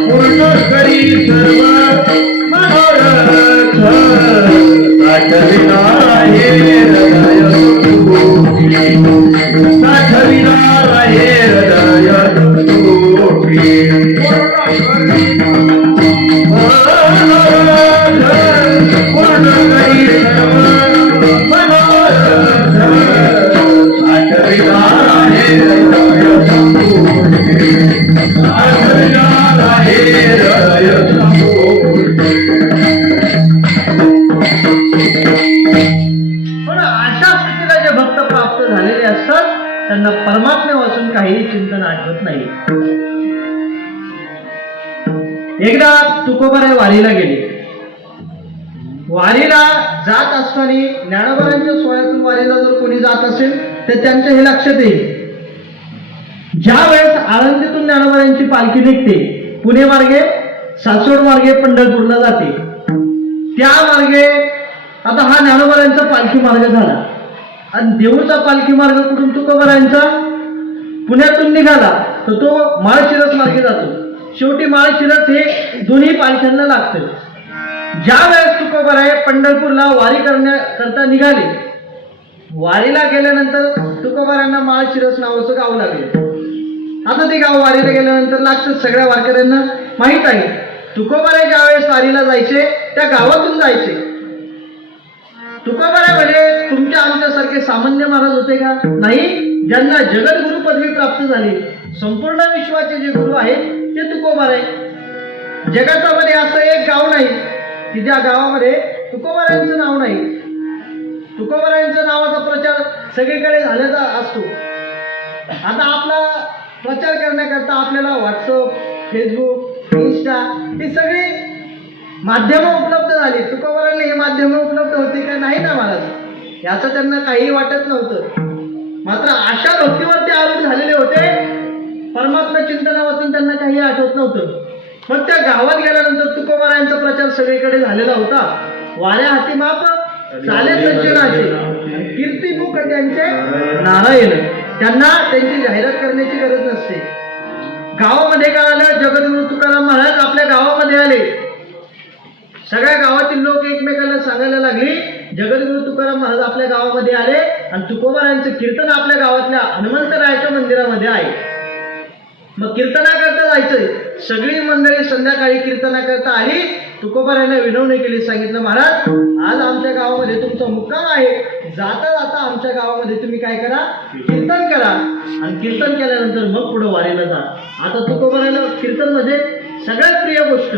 पूर्ण करी सर्व मनोरथ साठविला हे हृदय साठविला हे हृदय पूर्ण करी सर्व मनोरथ साठविला हे हृदय साठविला हे हृदय पण अशा स्थितीला जे भक्त प्राप्त झालेले असतात त्यांना परमात्म्यापासून काहीही चिंतन आठवत नाही. एकदा तुकोबाराय वारीला गेले. वारीला जात असताना ज्ञानोबारांच्या सोहळ्यातून वारीला जर कोणी जात असेल तर त्यांच्या हे लक्षात येईल, ज्या वेळेस आळंदीतून ज्ञानोबारांची पालखी निघते, पुणे मार्गे सासवड मार्गे पंढरपूरला जाते, त्या मार्गे आता हा ज्ञानोबारांचा पालखी मार्ग झाला आणि देऊळचा पालखी मार्ग कुठून तुकोबारांचा पुण्यातून निघाला तर तो माळशिरस मार्गे जातो. शेवटी माळशिरस हे दोन्ही पालख्यांना लागतं. ज्या वेळेस तुकोबाराय पंढरपूरला वारी करण्याकरता निघाले, वारीला गेल्यानंतर तुकोबारांना माळशिरस नावाचं गाव लागले. आता ते गाव वारीला गेल्यानंतर लागतं सगळ्या वारकऱ्यांना माहीत आहे. तुकोबाराय ज्या वेळेस वारीला जायचे त्या गावातून जायचे. तुकोबाराय म्हणजे तुमच्या आमच्यासारखे सामान्य महाराज होते का? नाही. ज्यांना जगद्गुरु पदवी प्राप्त झाली, संपूर्ण विश्वाचे जे गुरु आहेत ते तुकोबाराय. जगाच्यामध्ये असं एक गाव नाही की ज्या गावामध्ये तुकोबारायांचं नाव नाही. तुकोबारायांच्या नावाचा प्रचार सगळीकडे झाल्याचा असतो. आता आपला प्रचार करण्याकरता आपल्याला व्हॉट्सअप, फेसबुक, इंस्टा ही सगळी माध्यमं उपलब्ध झाली. तुकोबारांना हे माध्यमं उपलब्ध होती का? नाही ना महाराज, याचं त्यांना काही वाटत नव्हतं. मात्र अशा भक्तीवर ते आरूढ झालेले होते, परमात्मा चिंतनापासून त्यांना काही आठवत नव्हतं. पण त्या गावात गेल्यानंतर तुकोबारायांचा प्रचार सगळीकडे झालेला होता. वाऱ्या हाती माप चाले सज्जनाचे, कीर्तिमुख त्यांचे नारायण. त्यांना त्यांची जाहिरात करण्याची गरज नसते. गावामध्ये काय आलं, जगद्गुरु तुकाराम महाराज आपल्या गावामध्ये आले. सगळ्या गावातील लोक एकमेकांना सांगायला लागली, जगद्गुरु तुकाराम महाराज आपल्या गावामध्ये आले आणि तुकोबारायांचं कीर्तन आपल्या गावातल्या हनुमंतरायाच्या मंदिरामध्ये आहे. मग कीर्तनाकरता जायचंय. सगळी मंडळी संध्याकाळी कीर्तनाकरता आली. तुकोबारायांना विनवणी केली, सांगितलं महाराज आज आमच्या गावामध्ये तुमचा मुक्काम आहे, जाता जाता आमच्या गावामध्ये तुम्ही काय करा, कीर्तन करा आणि कीर्तन केल्यानंतर मग पुढे वारीला जा. आता तुकोबारायांना कीर्तन म्हणजे सगळ्यात प्रिय गोष्ट.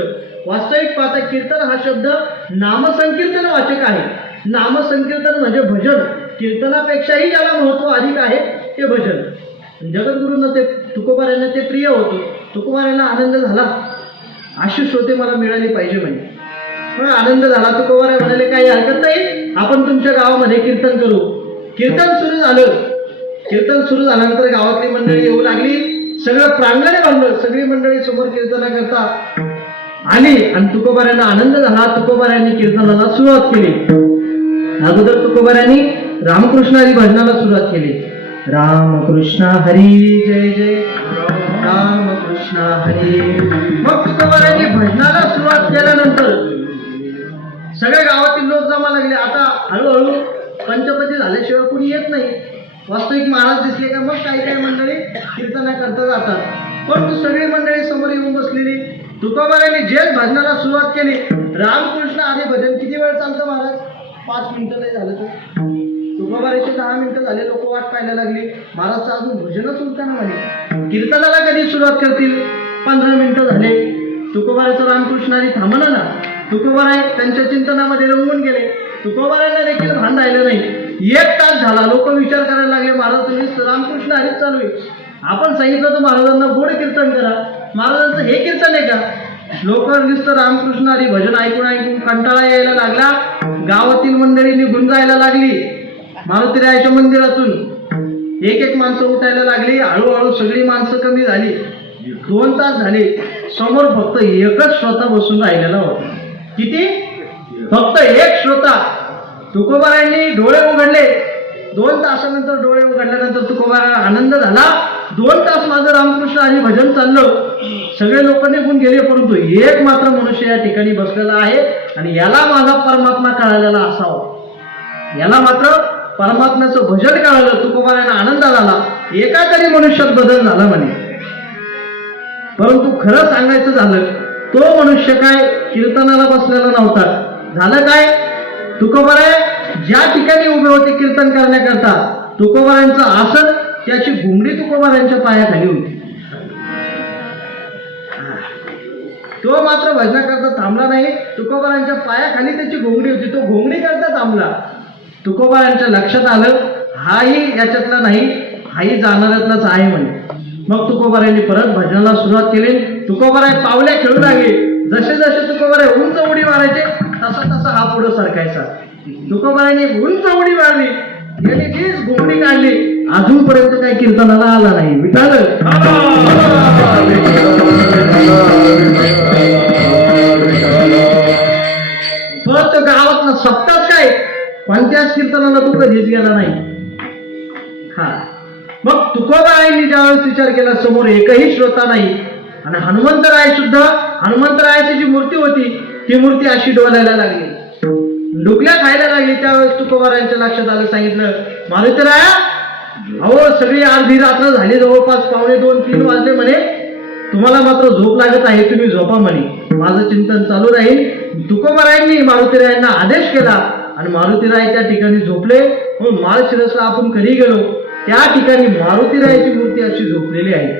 वास्तविक पाहता कीर्तन हा शब्द नामसंकीर्तन वाचक आहे. नामसंकीर्तन म्हणजे भजन. कीर्तनापेक्षाही ज्याला महत्व अधिक आहे ते भजन. जगद्गुरूंना ते तुकोबारायांना ते प्रिय होतं. तुकोबारायांना आनंद झाला, अशी श्रोते मला मिळाली पाहिजे म्हणजे. मग आनंद झाला. तुकोबाराय म्हणाले काही हरकत नाही, आपण तुमच्या गावामध्ये कीर्तन करू. कीर्तन सुरू झालं. कीर्तन सुरू झाल्यानंतर गावातली मंडळी येऊ लागली. सगळं प्रांगण भरलं. सगळी मंडळी समोर कीर्तनाकरता आली आणि तुकोबारायांना आनंद झाला. तुकोबारायांनी कीर्तनाला सुरुवात केली. अगोदर तुकोबारायांनी रामकृष्ण हरी भजनाला सुरुवात केली. रामकृष्ण हरी जय जय रामकृष्ण हरी. मग तुकोबारायांनी भजनाला सुरुवात केल्यानंतर सगळ्या गावातील लोक जमा लागले. आता हळूहळू पंचपदी झाल्याशिवाय कोणी येत नाही. वास्तविक महाराज दिसले का मग काही काही मंडळी कीर्तनाकरता जातात. परंतु सगळी मंडळी समोर येऊन बसलेली. तुकोबारायांनी जे भजनाला सुरुवात केली, रामकृष्ण हरी भजन किती वेळ चालतं महाराज? 5 मिनिटं नाही झालं तर. तुकोबाराचे 10 मिनिटं झाले. लोक वाट पाहायला लागली. महाराजचं अजून भजनच उरताना म्हणे. कीर्तनाला कधी सुरुवात करतील? 15 मिनिटं झाले. तुकोबाराचं रामकृष्ण हरी थांबला ना. तुकोबाराय त्यांच्या चिंतनामध्ये रंगून गेले. तुकोबारायांना देखील भान राहिलं नाही. 1 तास झाला. लोक विचार करायला लागले, महाराज तुम्ही रामकृष्ण हरीच चालू आहे. आपण सांगितलं तर महाराजांना गोड कीर्तन करा. महाराजांचं हे कीर्तन आहे का? लोक नुसतं रामकृष्ण हरी भजन ऐकून ऐकून कंटाळा यायला लागला. गावातील मंडळी निघून जायला लागली. मारुतीरायाच्या मंदिरातून एक एक माणसं उठायला लागली. हळूहळू सगळी माणसं कमी झाली. 2 तास झाले. समोर फक्त एकच श्रोता बसून राहिलेला होता. किती? फक्त एक श्रोता. तुकोबारायांनी डोळे उघडले. 2 तासानंतर डोळे उघडल्यानंतर तुकोबारा आनंद झाला. 2 तास माझं रामकृष्ण हरी भजन चाललं. सगळे लोक निघून गेले, परंतु एक मात्र मनुष्य या ठिकाणी बसलेला आहे आणि याला माझा परमात्मा कळालेला असावा. याला मात्र परमात्म्याचं भजन कळालं. तुकोबारायांना आनंद झाला. एका तरी मनुष्यात बदल झाला म्हणे. परंतु खरं सांगायचं झालं, तो मनुष्य काय कीर्तनाला बसलेला नव्हता. झालं काय, तुकोबाराय ज्या ठिकाणी उभे होते कीर्तन करण्याकरता, तुकोबारायांचं आसन, त्याची घुंगडी तुकोबारायांच्या पायाखाली होती. तो मात्र भजनाकरता थांबला नाही. तुकोबारायांच्या पायाखाली त्याची घोंगडी होती. तो घोंगडी करता थांबला. तुकोबारायांच्या लक्षात आलं, हाही याच्यातला नाही, हाही जाणाऱ्यातलाच आहे म्हणे. मग तुकोबारायांनी परत भजनाला सुरुवात केली. तुकोबाराय पावल्या खेळू लागले. जसे जसे तुकोबाराय उंच उडी मारायचे तसा तसा हा पुढे सरकायचा. तुकोबारायांनी उंच उडी मारली, याने तीच घोंगडी काढली. अजूनपर्यंत काही कीर्तनाला आला नाही. विठाल फक्त गावात सप्ताच काय, कोणत्याच कीर्तनाला तू कधीच गेला नाही. हा, मग तुकोबारायांनी ज्यावेळेस विचार केला, समोर एकही श्रोता नाही आणि हनुमंतराय सुद्धा, हनुमंतरायाची जी मूर्ती होती ती मूर्ती अशी डोलायला लागली, डुकल्या खायला लागली. त्यावेळेस तुकोबारायांच्या लक्षात आलं. सांगितलं, मारुतीराया, अहो सगळी अर्धी रात्र झाली, जवळपास 2:45-3 वाजले म्हणे. तुम्हाला मात्र झोप लागत आहे, तुम्ही झोपा म्हणे, माझं चिंतन चालू राहील. तुकोबारायांनी मारुतीरायांना आदेश केला आणि मारुतीराय त्या ठिकाणी झोपले. म्हणून माळशिरसला आपण कधी गेलो, त्या ठिकाणी मारुतीरायाची मूर्ती अशी झोपलेली आहे.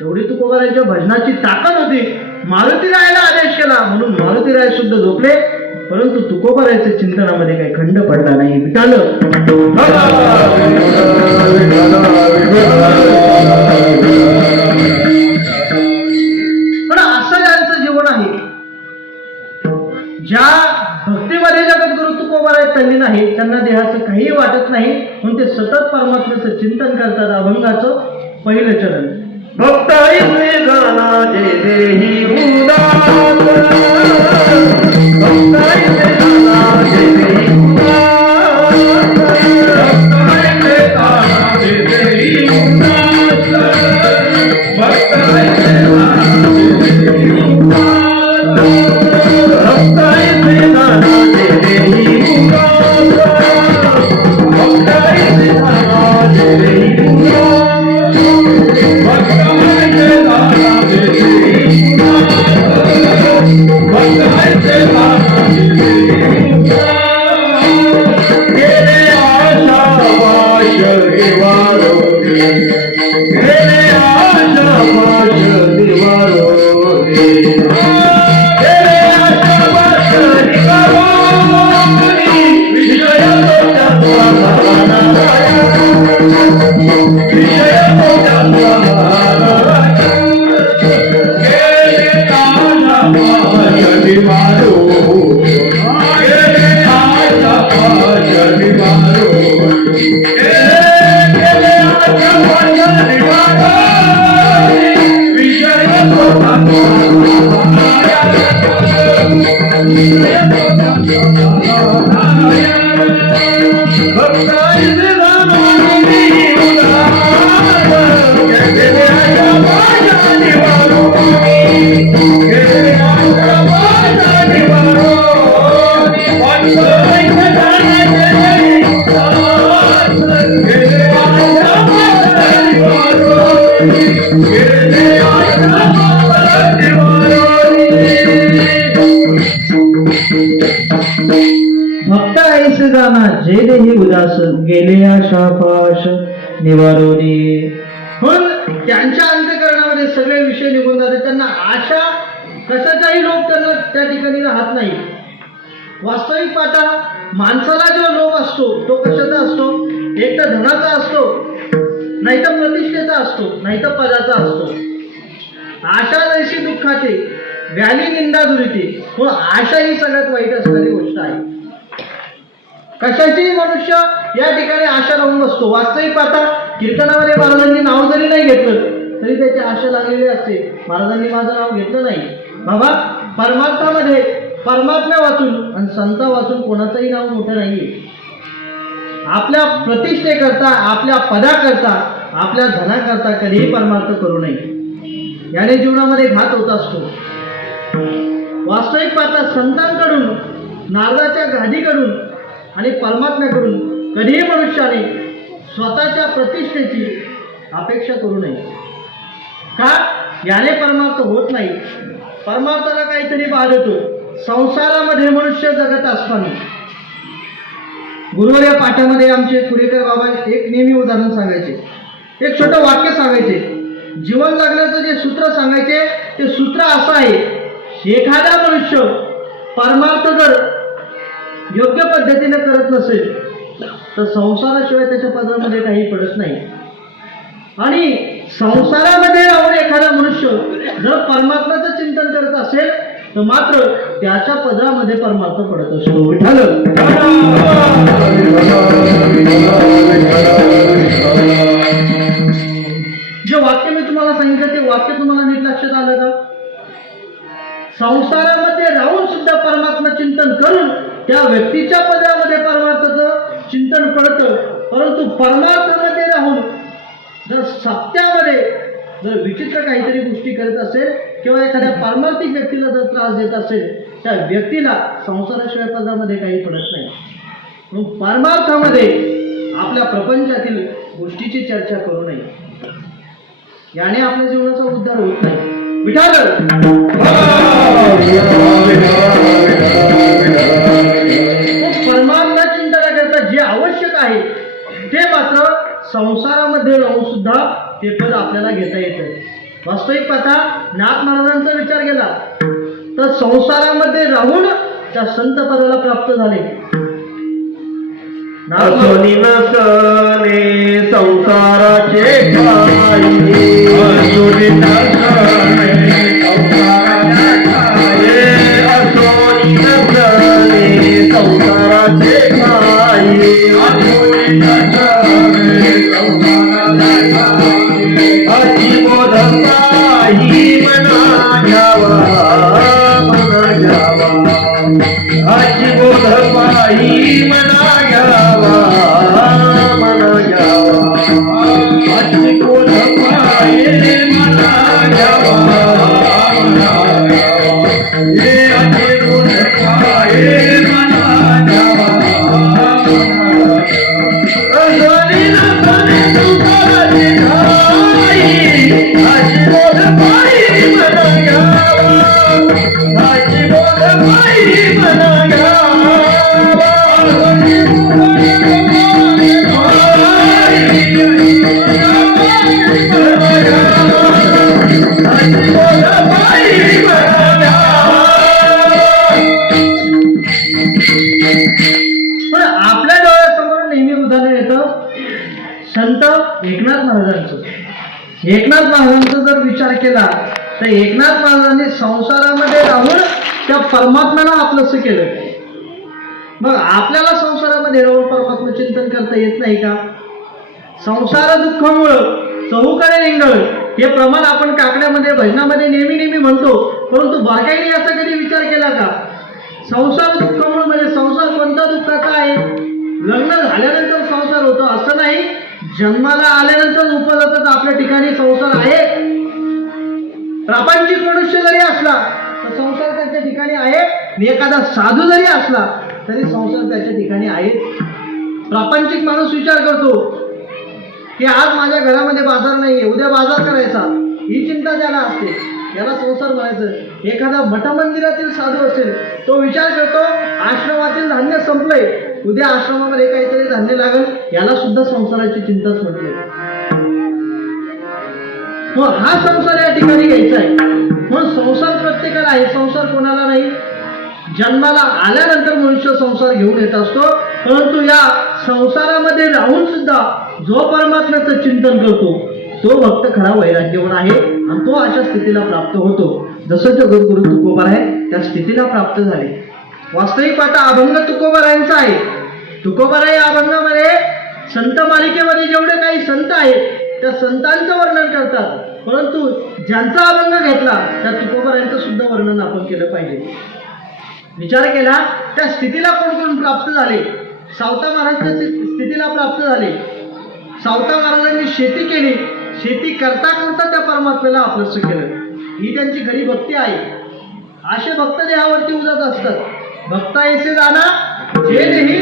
तेवढी तुकोबारायांच्या भजनाची ताकद होती. मारुतीरायाला आदेश केला म्हणून मारुतीराय सुद्धा झोपले. परंतु तुकोबारायांच्या चिंतनामध्ये काही खंड पडला नाही. विठाल पण असं यांचं जीवन आहे. ज्या भक्तीमध्ये जगद्गुरु तुकोबाराय तल्लीन आहे, त्यांना देहाचं काही वाटत नाही, म्हणून ते सतत परमात्म्याचं चिंतन करतात. अभंगाचं पहिलं चरण, भक्त ऐसे गाना जे देही उदास, भक्त ऐसे गाना जे देही उदास, भक्त ऐसे गाना जे देही उदास, भक्त ऐसे गाना जे देही उदास, भक्त ऐसे गाना जे देही उदास, भक्त ऐसे गाना जे देही उदास, भक्त ऐसे जाना जे देही उदास, गेले आशापाश निवारोनी. पण त्यांच्या अंतःकरणामध्ये सगळे विषय निघून जाते. त्यांना आशा कशाचाही लोभ त्यांना त्या ठिकाणी राहत नाही. वास्तविक पाहता माणसाला जो लोभ असतो तो कशाचा असतो? एक तर धनाचा असतो, नाही तर प्रतिष्ठेचा असतो, नाही तर पदाचा असतो. आशा जैशी दुःखाचे, व्याली निंदा दुरिते. पण आशा ही सगळ्यात वाईट असणारी गोष्ट आहे. कशाची मनुष्य या ठिकाणी आशा लावून बसतो. वास्तविक पाहता कीर्तनामध्ये महाराजांनी नाव जरी नाही घेतलं तरी त्याची आशा लागलेली असते. महाराजांनी माझं नाव घेतलं नाही. बाबा परमार्थामध्ये परमात्म्या वाचून आणि संत वाचून कोणाचंही नाव मोठं नाहीये. आपल्या प्रतिष्ठेकरता, आपल्या पदाकरता, आपल्या धनाकरता कधीही परमार्थ करू नये. याने जीवनामध्ये घात होत असतो. वास्तविक पाहता संतांकडून, नारदाच्या गादीकडून आणि परमात्म्याकडून कधीही मनुष्याने स्वतःच्या प्रतिष्ठेची अपेक्षा करू नये. का? याने परमार्थ होत नाही. परमार्थाला काहीतरी बाध येतो. संसारामध्ये मनुष्य जगत असताना गुरुवार या पाठामध्ये आमचे कुरेकर बाबा एक नेहमी उदाहरण सांगायचे, एक छोटं वाक्य सांगायचे. जीवन जगण्याचं जे सूत्र सांगायचे ते सूत्र असं आहे, एखादा मनुष्य परमार्थ जर योग्य पद्धतीने करत नसेल तर संसाराशिवाय त्याच्या पदरामध्ये काही पडत नाही. आणि संसारामध्ये राहून एखादा मनुष्य जर परमात्म्याचं चिंतन करत असेल तर मात्र त्याच्या पदरामध्ये परमार्थ पडत असतो. विठ्ठल. जे वाक्य मी तुम्हाला सांगितलं ते वाक्य तुम्हाला नीट लक्षात आलं का? संसारामध्ये राहून सुद्धा परमात्मा चिंतन करून त्या व्यक्तीच्या पदरामध्ये परमार्थाचं चिंतन पडतं. परंतु परमार्थामध्ये राहून जर सत्यामध्ये जर विचित्र काहीतरी गोष्टी करत असेल किंवा एखाद्या पारमार्थिक व्यक्तीला जर त्रास देत असेल त्या व्यक्तीला संसाराशिवाय पदामध्ये काही पडत नाही. मग परमार्थामध्ये आपल्या प्रपंचातील गोष्टीची चर्चा करू नये. याने आपल्या जीवनाचा उद्धार होत नाही. विठाल. परमात्मा चिंतनाकरता जे आवश्यक आहे ते मात्र संसारामध्ये राहून सुद्धा ते पद आपल्याला घेता येतं. वास्तविक पाहता नाथ महाराजांचा विचार केला तर संसारामध्ये राहून त्या संत पदाला प्राप्त झाले. संसाराचे आपल्या डोळ्यासमोर नेहमी उदाहरण येतं संत एकनाथ महाराजांचं. एकनाथ महाराजांचा जर विचार केला तर एकनाथ महाराजांनी संसारामध्ये राहून त्या परमात्म्याला आपलंसं केलं. मग आपल्याला संसारामध्ये राहून परमात्मा चिंतन करता येत नाही का? संसार दुःखामुळं चहूकडे निंगळ हे प्रमाण आपण काकड्यामध्ये भजनामध्ये नेहमी म्हणतो. परंतु बारकाईने याचा कधी विचार केला का? संसार दुःखामुळे म्हणजे संसार कोणता दुःखाचा आहे? लग्न झाल्यानंतर संसार होतो असं नाही. जन्माला आल्यानंतर उपजातच आपल्या ठिकाणी संसार आहे. प्रापंचिक मनुष्य जरी असला तर संसार त्याच्या ठिकाणी आहे. एखादा साधू जरी असला तरी संसार त्याच्या ठिकाणी आहे. प्रापंचिक माणूस विचार करतो की आज माझ्या घरामध्ये बाजार नाहीये, उद्या बाजार करायचा, ही चिंता ज्याला असते याला संसार म्हणायचं. एखादा मठ मंदिरातील साधू असेल तो विचार करतो आश्रमातील धान्य संपलंय, उद्या आश्रमामध्ये काहीतरी धान्य लागेल, याला सुद्धा संसाराची चिंताच म्हटले. मग हा संसार या ठिकाणी घ्यायचा आहे. मग संसार प्रत्येकाला आहे, संसार कोणाला नाही. जन्माला आल्यानंतर मनुष्य संसार घेऊन येत असतो. परंतु या संसारामध्ये राहून सुद्धा जो परमात्म्याचं चिंतन करतो तो भक्त खरा वैराग्यवान आहे आणि तो अशा स्थितीला प्राप्त होतो. जसं जगद्गुरु तुकोबार आहे त्या स्थितीला प्राप्त झाले. वास्तविक पाहता अभंग तुकोबारायांचा आहे. तुकोबार या अभंगामध्ये संत मालिकेमध्ये जेवढे काही संत आहेत त्या संतांचं वर्णन करतात. परंतु ज्यांचा अभंग घेतला त्या तुकोबारायांचं सुद्धा वर्णन आपण केलं पाहिजे. विचार केला त्या स्थितीला कोण कोण प्राप्त झाले. सावता महाराजांच्या स्थितीला प्राप्त झाले. सावता महाराजांनी शेती केली. शेती करता करता त्या परमात्म्याला आपलंसं केलं. ही त्यांची खरी भक्ती आहे. असे भक्त देहावरती उदास असतात. भक्त ऐसे जाना जे देही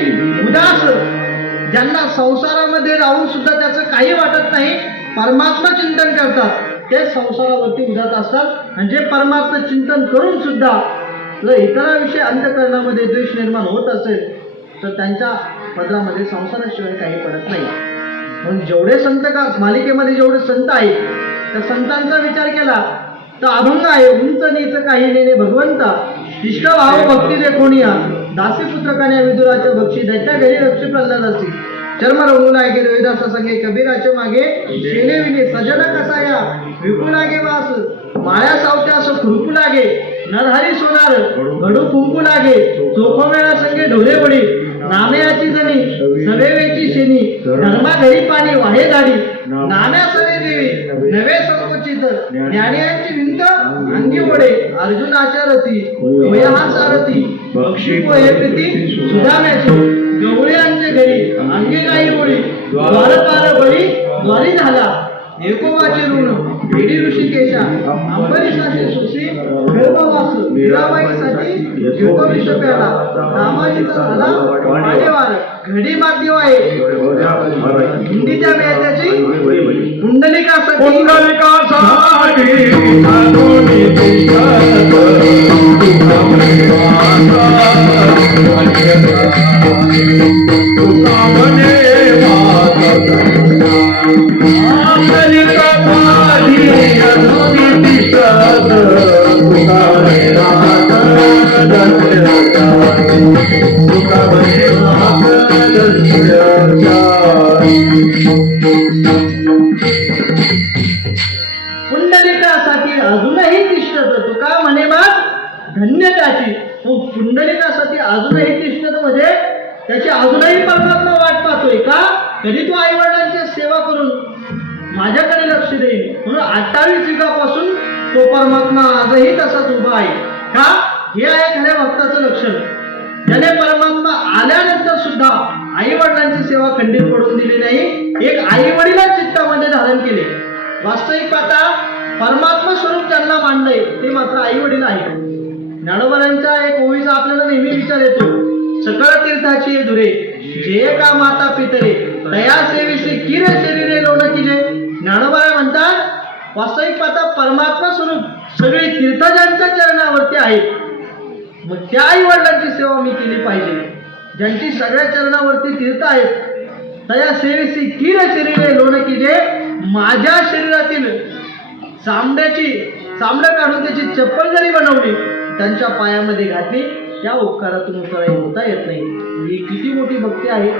उदास, ज्यांना संसारामध्ये राहून सुद्धा त्याचं काही वाटत नाही, परमात्मा चिंतन करतात, ते संसारावरती उदास असतात. आणि जे परमात्मा चिंतन करून सुद्धा जर इतरांविषयी अंतःकरणामध्ये द्वेष निर्माण होत असेल तर त्यांच्या पदरामध्ये संसाराशिवाय काही पडत नाही. म्हणून जेवढे संत मालिकेमध्ये जेवढे संत आहेत त्या संतांचा विचार केला तर अभंग आहे. उंच नीच काही नेणे भगवंता, इष्ट भाव भक्ती देखोनिया, दासी पुत्र कन्या विदुराच्या बक्षी, दैत्या घरी रक्षी प्रल्हादासी, चर्म रंगू लागे रविदासा संगे, कबीराचे मागे शेने विने, सजन कसाया विपू लागे वास, माळ्या सावत्यास खुरपू लागे, नरहरी सोनार घडू कुंकू लागे, चोखोमेळा संगे ढोले बडी, नामयाची जणी सवेवेची शेनी, धर्मा घरी पाणी वाहे गाडी, नाम्या सवे देवी नवे संकोचित, ज्ञानियांची भिंत अंगी ओढे, अर्जुनाच्या रथी होय हा सारथी, बक्षी पोहे प्रीती सुदाम्याची, गवळ्यांचे घरी अंगी काही ओळी, द्वारपार बळी द्वारी झाला, एकोबाचे ऋण भेडी ऋषिकेशा, अंबरीसाचे सुशी गर्भवास, मीराबाईसाठी घेतो विष प्याला, रामाजीचा झाला पाडेवार, घडी माध्यम आहे हिंदीच्या वेदाची पुंडलिकासाठी पुंडलिकासाठी अजूनही तिष्ठत. तुका म्हणे मग धन्य त्याची. पुंडलिकासाठी अजूनही तिष्ठत म्हणजे त्याची अजूनही परमात्मा वाट पाहतोय का कधी तू आई वडिलांची सेवा करून माझ्याकडे लक्ष देईल. म्हणून 28 युगापासून तो परमात्मा आजही तसाच उभा आहे. का हे आहे खऱ्या भक्ताचं लक्षण. त्याने परमात्मा आल्यानंतर सुद्धा आई वडिलांची सेवा खंडित पडून दिली नाही. एक आई वडीलच चित्तामध्ये धारण केले. वास्तविक पाहता परमात्मा स्वरूप ज्यांना मांडलंय ते मात्र आई वडील आहे. ज्ञानोबांचा एक ओळीचा आपल्याला नेहमी विचार येतो, सकळ तीर्थाची दुरे जे का माता पितरे तया सेविसे किरे शरीरे लोण किजे. ज्ञानोबा म्हणतात वास्तविक पाहता परमात्मा स्वरूप सगळी तीर्थ ज्यांच्या चरणावरती आहेत, मग त्या आई वडिलांची सेवा मी केली पाहिजे. ज्यांची सगळ्या चरणावरती तीर्थ आहेत तया सेविसी किर शरीरे लोण किजे. माझ्या शरीरातील चामडं काढून त्याची चप्पल जरी बनवली त्यांच्या पायामध्ये घातली, त्या उपकारातून उत्तराई होता येत नाही. ही किती मोठी भक्ती आहे.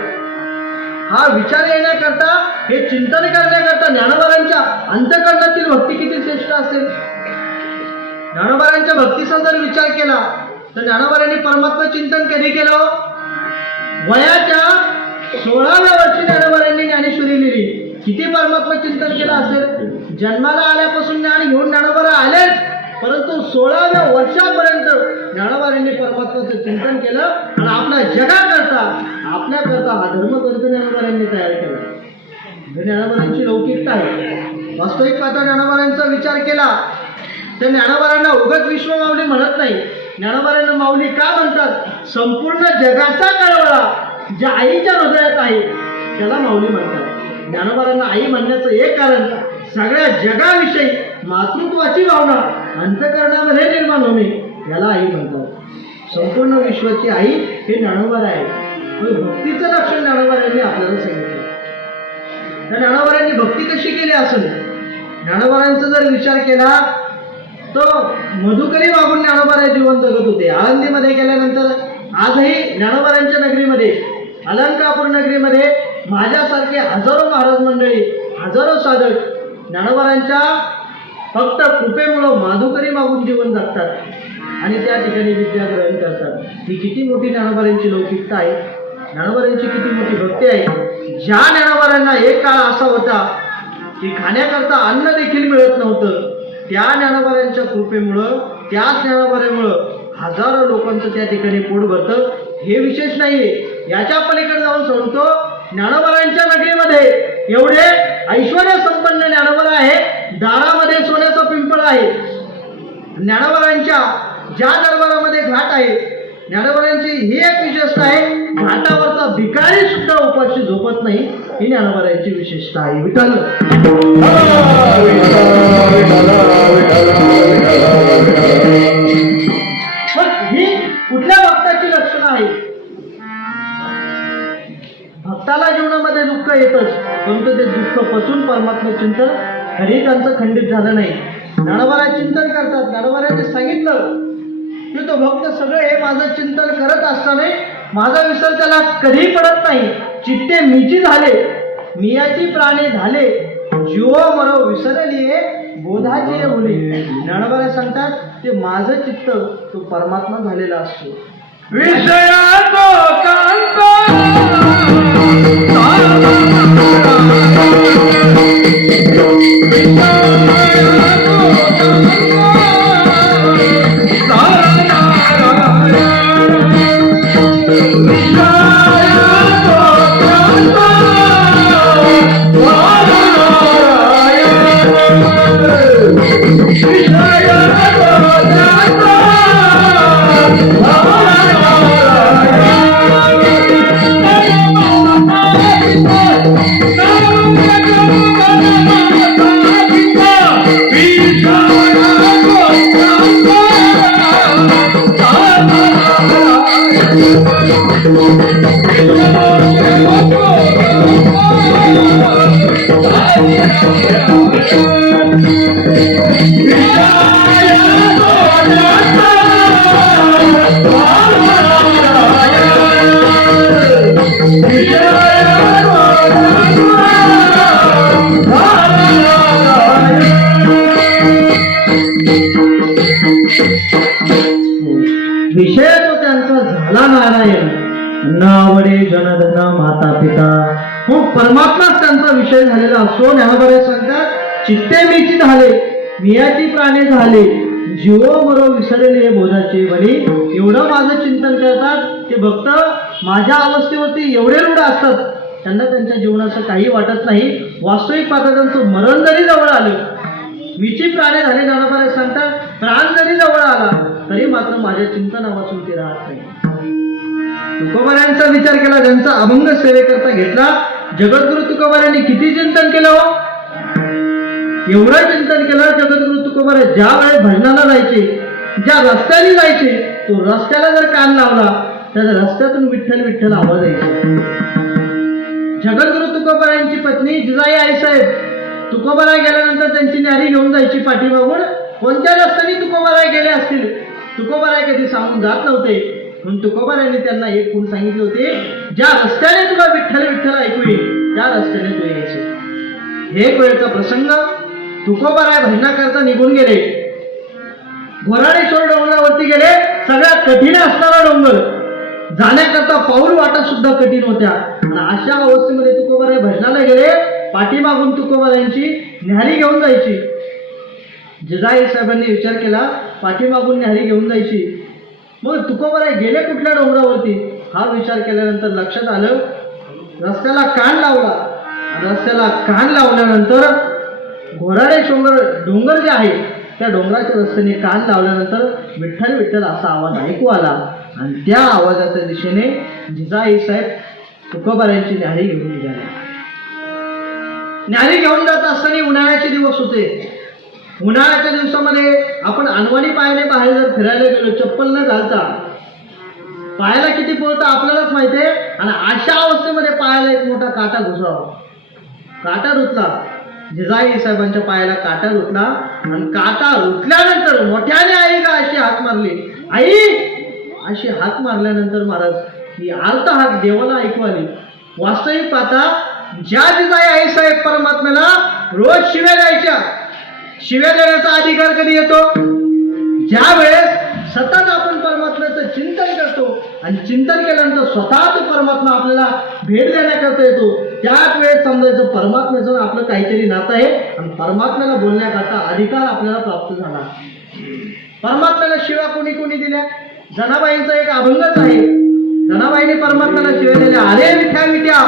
हा विचार येण्याकरता, हे चिंतन करण्याकरता ज्ञानोबांच्या अंतःकरणातील भक्ती किती श्रेष्ठ असेल. ज्ञानोबांच्या भक्तीचा जर विचार केला तर ज्ञानोबांनी परमात्मा चिंतन कधी केलं. वयाच्या 16व्या वर्षी ज्ञानोबांनी ज्ञानेश्वरी लिहिली. किती परमात्मा चिंतन केलं असेल. जन्माला आल्यापासून ज्ञान घेऊन ज्ञानोबा आलेच, परंतु 16व्या वर्षापर्यंत ज्ञानोबांनी परमात्माचं चिंतन केलं आणि आपल्या जगाकरता आपल्याकरता हा धर्मग्रंथ ज्ञानोबांनी तयार केला. ज्ञानोबांची लौकिकता आहे. वास्तविक पाहता ज्ञानोबांचा विचार केला तर ज्ञानोबांना उगत विश्व माऊली म्हणत नाही. ज्ञानोबांना माऊली का म्हणतात. संपूर्ण जगाचा कळवळा ज्या आईच्या हृदयात आहे त्याला माऊली म्हणतात. ज्ञानोबांना आई म्हणण्याचं एक कारण सगळ्या जगाविषयी मातृत्वाची भावना अंतःकरणामध्ये निर्माण होणे याला आई म्हणतात. संपूर्ण विश्वाची आई हे ज्ञानोबा आहे. भक्तीचं लक्षण ज्ञानोबांनी आपल्याला सांगितलं. त्या ज्ञानोबांनी भक्ती कशी केली असेल. ज्ञानोबांचा जर विचार केला तो मधुकरी वागून ज्ञानोबा जीवन जगत होते. आळंदीमध्ये गेल्यानंतर आजही ज्ञानोबांच्या नगरीमध्ये, अलंकापूर नगरीमध्ये माझ्यासारखे हजारो महाराज मंडळी, हजारो साधक ज्ञानोबांच्या फक्त कृपेमुळं माधुकरी मागून जीवन जगतात आणि त्या ठिकाणी विद्या ग्रहण करतात. ही किती मोठी ज्ञानोबांची लौकिकता आहे. ज्ञानोबांची किती मोठी भक्ती आहे. ज्या ज्ञानोबांना एक काळ असा होता की खाण्याकरता अन्न देखील मिळत नव्हतं, त्या ज्ञानोबांच्या कृपेमुळं, त्याच ज्ञानोबांमुळं हजारो लोकांचं त्या ठिकाणी पोट भरतं. हे विशेष नाहीये. याच्या पलीकडे जाऊन सांगतो, ज्ञानोबारांच्या नगरीमध्ये एवढे ऐश्वर्य संपन्न ज्ञानोबा आहे. दारामध्ये सोन्याचं पिंपळ आहे. ज्ञानोबारांच्या ज्या दरबारामध्ये घाट आहे, ज्ञानोबारांची ही एक विशेषता आहे, घाटावरचा भिकारी सुद्धा उपाशी झोपत नाही. ही ज्ञानोबारांची विशेषता आहे. विठ्ठल पण ही कुठल्या भक्ताची लक्षणं आहेत? भक्ताला जीवनामध्ये दुःख येतच, परंतु ते दुःख पचून परमात्मा चिंतन तरी त्यांचं खंडित झालं नाही. ज्ञानोबा चिंतन करतात. ज्ञानोबाने सांगितलं की तो भक्त सगळं हे माझं चिंतन करत असताना माझा विसर त्याला कधी पडत नाही. चित्ते मीची झाले, मियाची प्राणे झाले, जीव मरो विसरली बोधाची बोली. ज्ञानोबा सांगतात ते माझं चित्त तो परमात्मा झालेला असतो. विषयातो कांत विषय तो त्यांचा झाला नारायण, न आवडे जनधन माता पिता. हो, परमात्माच त्यांचा विषय झालेला असतो. ज्ञानोबा सांगतात चित्ते मीची झाले, मियाची प्राणे झाले, जीव मरो विसरले बोधाचे बली. एवढं माझं चिंतन करतात ते भक्त. माझ्या अवस्थेवरती एवढे रूढ असतात, त्यांना त्यांच्या जीवनाचं काही वाटत नाही. वास्तविक पाहता त्यांचं मरण जरी जवळ आलं, मीची प्राणे झाले, ज्ञानोबा सांगतात प्राण जरी जवळ आला तरी मात्र माझ्या चिंतनापासून ते राहत नाही. तुकोबारायांचा विचार केला, त्यांचा अभंग सेवेकरता घेतला. जगद्गुरु तुकोबारायांनी किती चिंतन केलं हो? एवढं चिंतन केलं. जगद्गुरु तुकोबारा ज्या वेळेस भजनाला जायचे, ज्या रस्त्याने जायचे, तो रस्त्याला जर कान लावला तर रस्त्यातून विठ्ठल विठ्ठल आवाज यायचा. जगद्गुरु तुकोबारायांची पत्नी जिजाई आईसाहेब तुकोबाराय गेल्यानंतर त्यांची न्यारी घेऊन जायची पाठीमागून. कोणत्या रस्त्याने तुकोबाराय गेले असतील तुकोबाराय कधी सांगून जात नव्हते, म्हणून तुकोबारायांनी त्यांना एक गुण सांगितले होते, ज्या रस्त्याने तुला विठ्ठल विठ्ठल ऐकू येईल त्या रस्त्याने तू यायचे. एक वेळचा प्रसंग, तुकोबाराय भजनाकरता निघून गेले. घोराडेश्वर डोंगरावरती गेले. सगळ्यात कठीण असणारा डोंगर, जाण्याकरता पाऊल वाटा सुद्धा कठीण होत्या. आणि अशा अवस्थेमध्ये तुकोबाराय भजनाला गेले. पाठीमागून तुकोबारायांची न्यारी घेऊन जायची. जिजाई साहेबांनी विचार केला पाठीमागून न्यारी घेऊन जायची, मग तुकोबाराय गेले कुठल्या डोंगरावरती? हा विचार केल्यानंतर लक्षात आलं, रस्त्याला कान लावला. रस्त्याला कान लावल्यानंतर घोराडेश्वर डोंगर जे आहे त्या डोंगराच्या रस्त्याने कान लावल्यानंतर विठ्ठल विठ्ठल असा आवाज ऐकू आला. आणि त्या आवाजाच्या दिशेने जिजाई साहेब तुकोबारायांची न्यारी घेऊन निघाली. न्यारी घेऊन जात असताना उन्हाळ्याचे दिवस होते. उन्हाळ्याच्या दिवसामध्ये आपण अनवाणी पायाने बाहेर जर फिरायला गेलो, चप्पल न घालता, पायाला किती पोळतं आपल्यालाच माहिती आहे. आणि अशा अवस्थेमध्ये पायाला एक मोठा काटा घुसला. काटा रुतला. जिजाई साहेबांच्या पायाला काटा रुतला. आणि काटा रुतल्यानंतर मोठ्याने आई का अशी हाक मारली. आई अशी हाक मारल्यानंतर महाराज ही आर्त हाक देवाला ऐकू आली. वास्तविक पाहता ज्या जिजाई आई साहेब परमात्म्याला रोज शिव्या द्यायच्या, शिव्या देण्याचा अधिकार कधी येतो? ज्या वेळेस सतत आपण परमात्म्याचं चिंतन करतो आणि चिंतन केल्यानंतर स्वतः तो परमात्मा आपल्याला भेट देण्याकरता येतो. त्याच वेळेस समजायचं परमात्म्याचं आपलं काहीतरी नातं आहे आणि परमात्म्याला बोलण्याकरता अधिकार आपल्याला प्राप्त झाला. परमात्म्याला शिव्या कोणी कोणी दिल्या? जनाबाईंचा एक अभंगच आहे. जनाबाईने परमात्म्याला शिव्या दिल्या, अरे विठ्या विठ्या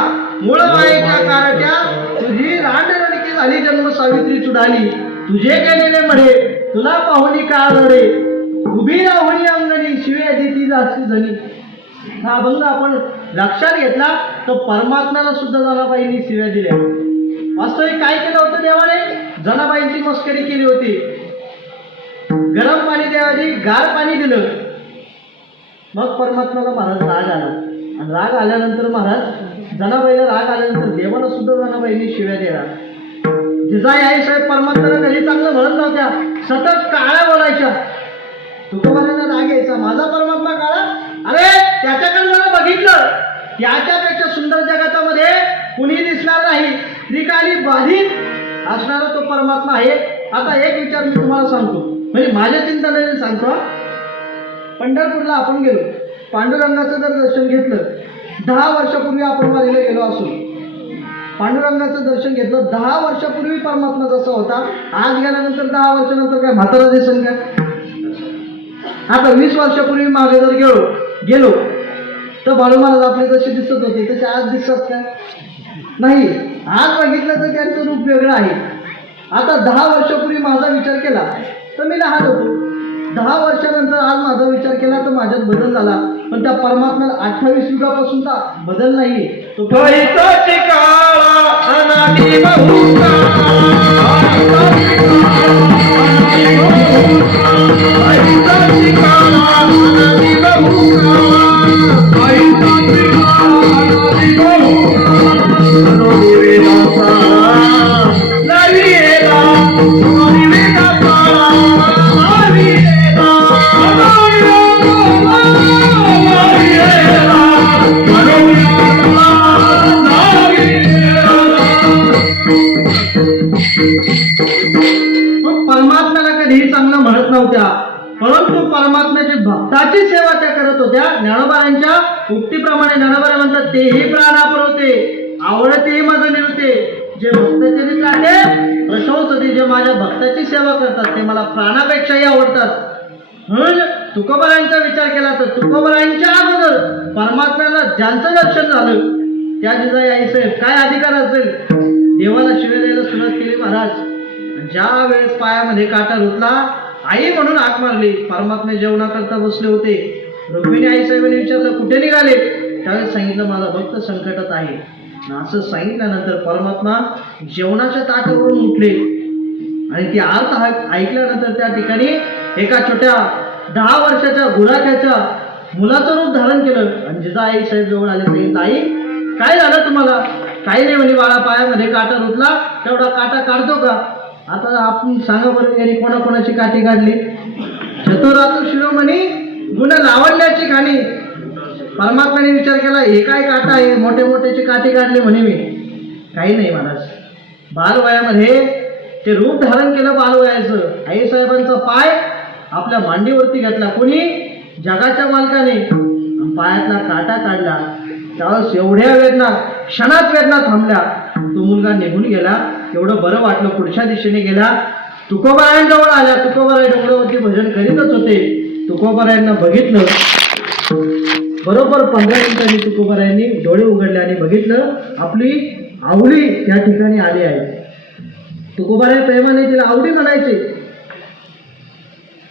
मूळ मायेच्या कारट्या, तुझी रांडरणिकी झाली जन्म सावित्री चुडाली, तुझे केलेले मढे तुला पाहुणी काळ रडे, उभी राहुणी अंगणी शिव्या देती जास्ती जणी. हा अभंग आपण लक्षात घेतला तर परमात्म्याला सुद्धा जनाबाईंनी शिव्या दिल्या. वास्तविक काय केलं होतं देवाने? जनाबाईंची मस्करी केली होती. गरम पाणी देवाजी गार पाणी दिलं. मग परमात्म्याला महाराज राग आला आणि राग आल्यानंतर महाराज जनाबाईला राग आल्यानंतर देवाला सुद्धा जनाबाईंनी शिव्या दिल्या. जिजाई आई साहेब परमात्म्याला कधी चांगलं म्हणत नव्हत्या, सतत काळ्या बोलायच्या. तुकोबारांना राग यायचा, माझा परमात्मा काळा, अरे त्याच्याकडे जरा बघितलं, त्याच्यापेक्षा सुंदर जगतामध्ये कुणी दिसणार नाही, त्रिकाली बाधित असणारा तो परमात्मा आहे. आता एक विचार मी तुम्हाला सांगतो, म्हणजे माझ्या चिंतनाने सांगतो. पंढरपूरला आपण गेलो, पांडुरंगाचं जर दर्शन घेतलं, 10 वर्षापूर्वी आपण वारीला गेलो असू, पांडुरंगाचं दर्शन घेतलं, 10 वर्षापूर्वी परमात्मा जसा होता, आज गेल्यानंतर 10 वर्षानंतर काय म्हातारा दिसेल का? आता 20 वर्षापूर्वी मागे जर गेलो तर बाळू महाराज आपले जसे दिसत होते तसे आज दिसत का? नाही. आज बघितलं तर त्यांचं रूप वेगळं आहे. आता 10 वर्षापूर्वी माझा विचार केला तर मी लहान होतो, 10 वर्षानंतर आज माझा विचार केला तर माझ्यात बदल झाला. पण त्या परमात्म्याला 28 युगापासूनचा बदल नाही. तो परमात्म्याला कधीही चांगलं म्हणत नव्हत्या, परंतु परमात्म्याची भक्ताची सेवा त्या करत होत्या. ज्ञानोबारांच्या उक्तीप्रमाणे ज्ञानोबा म्हणतात, तेही प्राणा पुरवते आवडतेही माझं निवते, जे भक्ताचे काढे प्रशंसते, जे माझ्या भक्ताची सेवा करतात ते मला प्राणापेक्षाही आवडतात. म्हणून तुकोबारांचा विचार केला तर तुकोबारांच्या अगोदर परमात्म्याला ज्यांचं दर्शन झालं त्या जिजाई आई साहेब काय अधिकार असेल देवाला शिव्या द्यायला सुरुवात केली महाराज. ज्या वेळेस पायामध्ये काटा रुतला, आई म्हणून हाक मारली. परमात्मा जेवणाकरता बसले होते. रुक्मिणी आई साहेबांनी विचारलं, कुठे निघाले? त्यावेळेस सांगितलं, माझा भक्त संकटात आहे. असं सांगितल्यानंतर परमात्मा जेवणाच्या ताटावरून उठले आणि ती अर्थ ऐकल्यानंतर त्या ठिकाणी एका छोट्या 10 वर्षाच्या गुराख्याच्या मुलाचं रूप धारण केलं आणि जिजाई साहेब जवळ आले. सांगितलं, आई काय झालं तुम्हाला? काही नाही म्हणे बाळा, पायामध्ये काटा रुतला, तेवढा काटा काढतो का? आता आपण सांगा बरं, यांनी कोणाकोणाची काठी काढली? चतुरातू शिरोमणी गुण लावण्याची खाणी. परमात्म्याने विचार केला, हे काय काटा आहे, मोठे मोठ्याची काठी काढली म्हणे मी. काही नाही महाराज, बालवयामध्ये ते रूप धारण केलं बालवयाचं. आई साहेबांचा पाय आपल्या मांडीवरती घेतला कोणी? जगाच्या मालकाने. पायातला काटा काढला. त्यावेळेस एवढ्या वेदना, क्षणात वेदना थांबल्या. तो मुलगा निघून गेला. एवढं बरं वाटलं. पुढच्या दिशेने गेला, तुकोबारायांजवळ आल्या. तुकोबाराय डोंगरावरती भजन करीतच होते. तुकोबारायांना बघितलं. बरोबर 15 मिनिटांनी तुकोबारायांनी डोळे उघडले आणि बघितलं आपली आवडी त्या ठिकाणी आली आहे. तुकोबाराय प्रेमाने तिला आवडी म्हणायचे.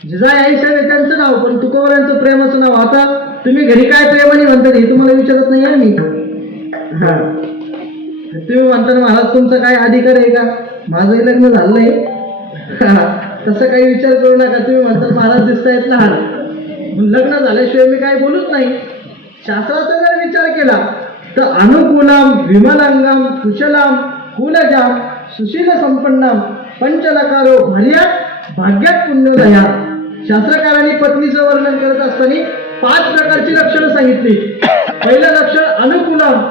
जिजाई आई साहेब त्यांचं नाव, पण तुकोबारायांचं प्रेमाचं नाव. आता तुम्ही घरी काय प्रेमाने म्हणतात हे तुम्हाला विचारत नाही आहे मी. हा, तुम्ही म्हणता ना महाराज तुमचा काय अधिकार आहे का? माझंही लग्न झालं नाही. तसं काही विचार करू नका. तुम्ही म्हणता महाराज दिसतायत लहान, लग्न झाल्याशिवाय मी काय बोलूच नाही. शास्त्राचा जर विचार केला तर अनुकूलाम विमलांगाम कुशलाम कुलजाम सुशील संपन्नाम पंचलकारो भार्यात भाग्यात पुण्योदया. शास्त्रकारांनी पत्नीचं वर्णन करत असताना 5 प्रकारची लक्षणं सांगितली. पहिलं लक्षण अनुकूलम,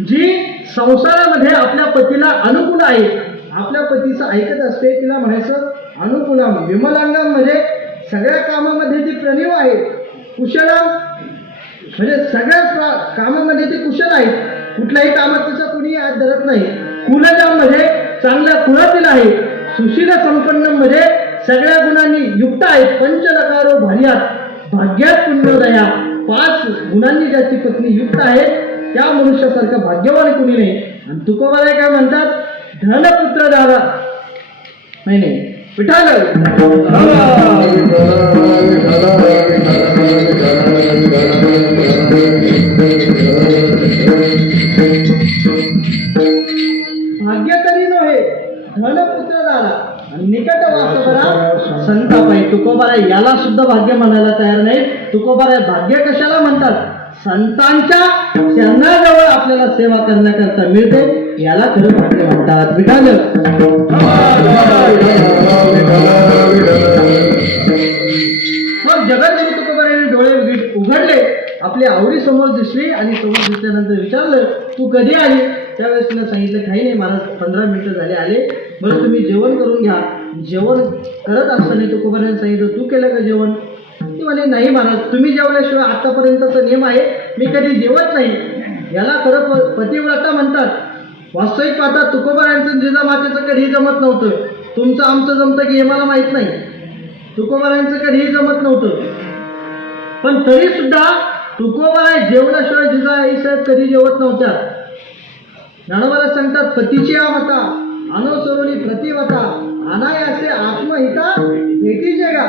जी संसारामध्ये आपल्या पतीला अनुकूल आहे, आपल्या पतीचं ऐकत असते, तिला म्हणायचं अनुकूलम. विमलांगम म्हणजे सगळ्या कामामध्ये ती प्रणीव आहे. कुशलम म्हणजे सगळ्या कामामध्ये ती कुशल आहे, कुठल्याही कामात तिचा कुणी हात धरत नाही. कुलजाम म्हणजे चांगल्या कुळातील आहे. सुशील संपन्न म्हणजे सगळ्या गुणांनी युक्त आहे. पंचलकारो भार्यात भाग्यात पुण्योदया 5 गुणांनी ज्याची पत्नी युक्त आहे त्या मनुष्यासारखं भाग्यवान कोणी नाही. आणि तुकोबाराय काय म्हणतात, धनपुत्र दादा नाही विठाल भाग्य तरी नव्हे धनपुत्र दादा आणि निकट वासवरा संतापाई. तुकोबाराय याला सुद्धा भाग्य म्हणायला तयार नाही. तुकोबाराय भाग्य कशाला म्हणतात, संतांच्या चरणाजवळ आपल्याला सेवा करण्याकरता मिळते याला खरं भाग्य म्हणतात. विठाल मग जगद्गुरु तुकोबारायांनी डोळे उघडले, आपली आवडी समोर दिसली आणि समोर दिसल्यानंतर विचारलं तू कधी आली. त्यावेळेस तिने सांगितलं काही नाही महाराज 15 मिनिटं झाले आले. बरं तुम्ही जेवण करून घ्या. जेवण करत असताना तुकोबारायांनी सांगितलं तू केलं का जेवण. ती म्हणे नाही महाराज तुम्ही जेवल्याशिवाय आतापर्यंतचा नियम आहे मी कधी जेवत नाही. याला खरं पतिव्रता म्हणतात. वास्तविक पाहता तुकोबारायांचं जिजामातेचं कधीही जमत नव्हतं. तुमचं आमचं जमतं की हे मला माहीत नाही. तुकोबारायांचं कधीही जमत नव्हतं. पण तरी सुद्धा तुकोबाराय जेवल्याशिवाय जिजाई साहेब कधी जेवत नव्हत्या. ज्ञानोबाला सांगतात पतीची आमता अनुसरुणी प्रतिवता अनायासे आत्महिता भेटीचे गा.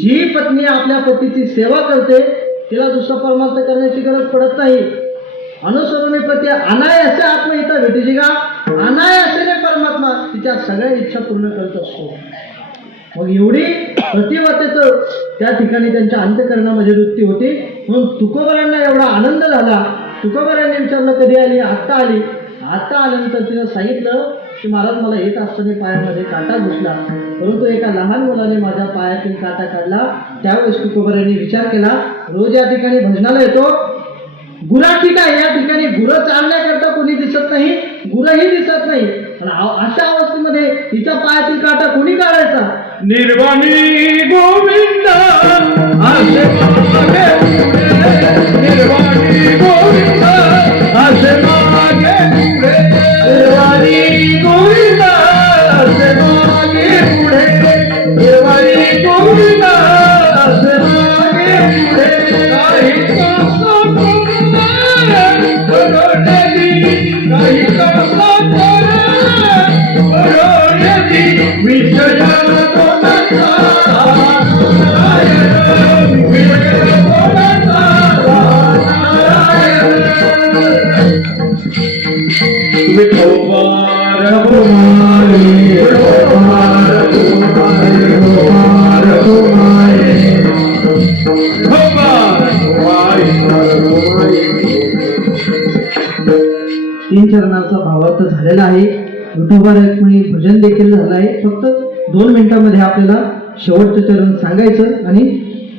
जी पत्नी आपल्या पतीची सेवा करते तिला दुसरा परमार्थ करण्याची गरज पडत नाही. अनुसरुणी प्रती अनायासे आत्महिता भेटीची गा. अनायासेने परमात्मा तिच्या सगळ्या इच्छा पूर्ण करत असतो. मग एवढी प्रतिवतेचं त्या ठिकाणी त्यांच्या अंतःकरणामध्ये वृत्ती होती. म्हणून तुकोबारांना एवढा आनंद झाला. तुकोबारांनी विचारलं कधी आली, आत्ता आली. आत्ता आल्यानंतर तिनं सांगितलं की महाराज मला येत असताना पायामध्ये काटा घुसला, परंतु एका लहान मुलाने माझ्या पायातील काटा काढला. त्यावेळेस तुकोबारांनी विचार केला रोज या ठिकाणी भजनाला येतो गुरा ठीक आहे, या ठिकाणी गुरं चालण्याकरता कोणी दिसत नाही, गुरंही दिसत नाही. अशा अवस्थेमध्ये तिच्या पायातील काटा कोणी काढायचा. निर्वाणी गोविंद असे मागे पुढे, निर्वाणी गोविंद असे मागे पुढे, निर्वाणी गोविंद असे मागे पुढे, निर्वाणी गोविंद असे मागे पुढे. काही काही विजया तीन चरणाचा भावार्थ झालेला आहे. विठोबारायांनी भजन देखील झालं आहे. फक्त 2 मिनिटांमध्ये आपल्याला शेवटचं चरण सांगायचं आणि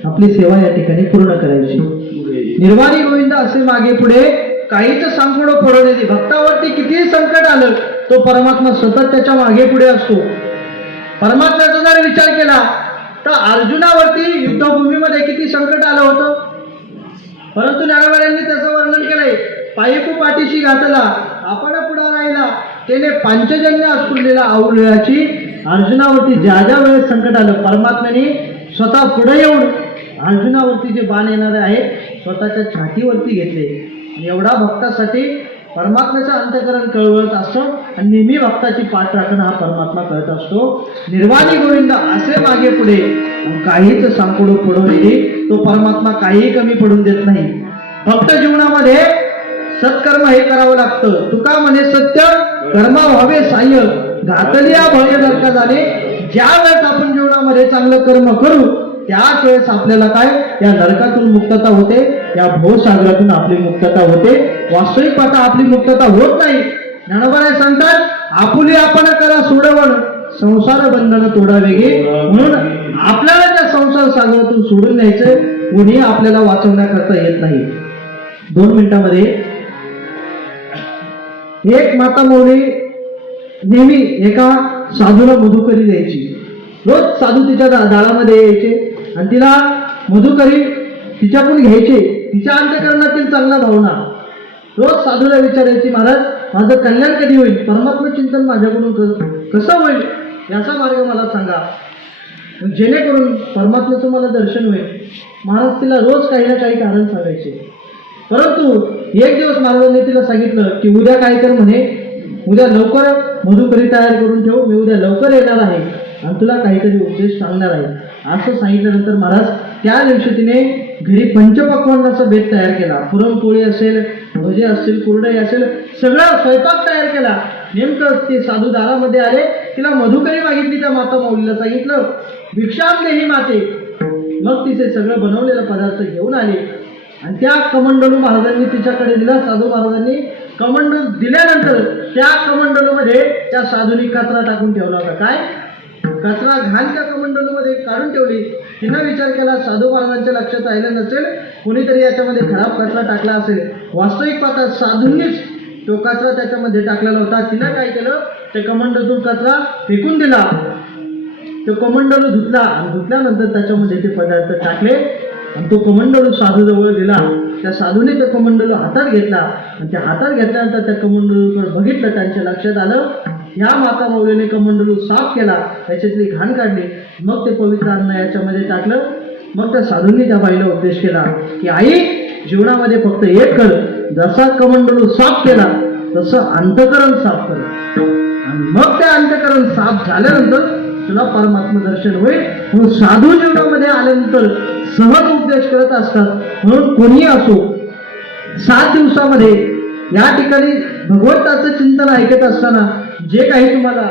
आपली सेवा या ठिकाणी पूर्ण करायची. निर्वाणी गोविंद असे मागे पुढे काहीच सांगोडं फोडून येते. भक्तावरती कितीही संकट आलं तो परमात्मा सतत त्याच्या मागे पुढे असतो. परमात्म्याचा जर विचार केला तर अर्जुनावरती युद्धभूमीमध्ये किती संकट आलं होतं, परंतु ज्ञानोबारायांनी त्याचं वर्णन केलंय. पायीपू पाठीशी घातला आपण पुढा राहिला त्याने पांचजन्य अस्फुरलेला आवळ्याची. अर्जुनावरती ज्या ज्या वेळेस संकट आलं परमात्म्याने स्वतः पुढे येऊन अर्जुनावरती जे बाण येणारे आहेत स्वतःच्या छातीवरती घेतले. एवढा भक्तासाठी परमात्म्याचं अंतःकरण कळवळत असतं आणि नेहमी भक्ताची पाठ राखणं हा परमात्मा करत असतो. निर्वाणी गोविंद असे मागे पुढे काहीच सांकोडं पडून येते तो परमात्मा काहीही कमी पडून देत नाही. भक्त जीवनामध्ये सत्कर्म हे करावं लागतं. तुका म्हणे सत्य कर्म व्हावे साह्य घातलिया भय नरका झाले. ज्या वेळेस आपण जीवनामध्ये चांगलं कर्म करू त्याच वेळेस आपल्याला काय या नरकातून मुक्तता होते, या भवसागरातून आपली मुक्तता होते. वास्तविक पाहता आपली मुक्तता होत नाही. ज्ञानोबाराय सांगतात आपुली आपण करा सोडवण संसार बंधन तोडा वेगे. म्हणून आपल्याला त्या संसार सागरातून सोडून न्यायचं, कोणी आपल्याला वाचवण्याकरता येत नाही. 2 मिनिटांमध्ये एक माता मौली नेहमी एका साधूला मधुकरी द्यायची. रोज साधू तिच्या दारामध्ये यायचे आणि तिला मधुकरी तिच्याकडून घ्यायचे. तिच्या अंतःकरणातील चांगला भावना रोज साधूला विचारायची महाराज माझं कल्याण कधी होईल, परमात्मा चिंतन माझ्याकडून कसं होईल याचा मार्ग मला सांगा. जेणेकरून परमात्म्याचं मला दर्शन होईल. महाराज तिला रोज काही ना काही कारण सांगायचे. परंतु एक दिवस महाराजांनी तिला सांगितलं की उद्या काय कर म्हणे, उद्या लवकर मधुकरी तयार करून ठेव, मी उद्या लवकर येणार आहे आणि तुला काहीतरी उपदेश सांगणार आहे. असं सांगितल्यानंतर महाराज त्या दिवशी तिने घरी पंचपक्वान्नाचा बेत तयार केला. पुरणपोळी असेल, भजे असतील, कुरडई असेल, सगळा स्वयंपाक तयार केला. नेमकं ते साधू दारामध्ये आले, तिला मधुकरी मागितली. त्या माता माऊलीला सांगितलं भिक्षाम देही माते. मग तिचे सगळं बनवलेला पदार्थ घेऊन आले आणि त्या कमंडलू महाराजांनी तिच्याकडे दिला. साधू महाराजांनी कमंडलू दिल्यानंतर त्या कमंडलूमध्ये त्या साधूनी कचरा टाकून ठेवला होता. काय कचरा घाण त्या कमंडलूमध्ये काढून ठेवली. तिनं विचार केला साधू महाराजांच्या लक्षात राहिलं नसेल, कोणीतरी याच्यामध्ये खराब कचरा टाकला असेल. वास्तविक पाहता साधूंनीच तो कचरा त्याच्यामध्ये टाकलेला होता. तिनं काय केलं, त्या कमंडलूतून कचरा फेकून दिला. तो कमंडलू धुतला आणि धुतल्यानंतर त्याच्यामध्ये ते पदार्थ टाकले आणि तो कमंडलू साधूजवळ दिला. त्या साधूने तो कमंडलू हातात घेतला आणि त्या हातात घेतल्यानंतर त्या कमंडलूकडे बघितलं. त्यांच्या लक्षात आलं ह्या माता माऊलीने कमंडलू साफ केला, त्याच्यातली घाण काढली, मग ते पवित्र अन्न याच्यामध्ये टाकलं. मग त्या साधूंनी त्या बाईला उपदेश केला की आई, जीवनामध्ये फक्त एक कर, जसा कमंडलू साफ केला तसं अंतकरण साफ कर आणि मग ते अंतकरण साफ झाल्यानंतर तुला परमात्मा दर्शन होईल. म्हणून साधू जीवनामध्ये आल्यानंतर सहज उपदेश करत असतात. म्हणून कोणीही असो 7 दिवसामध्ये या ठिकाणी भगवंताचं चिंतन ऐकत असताना जे काही तुम्हाला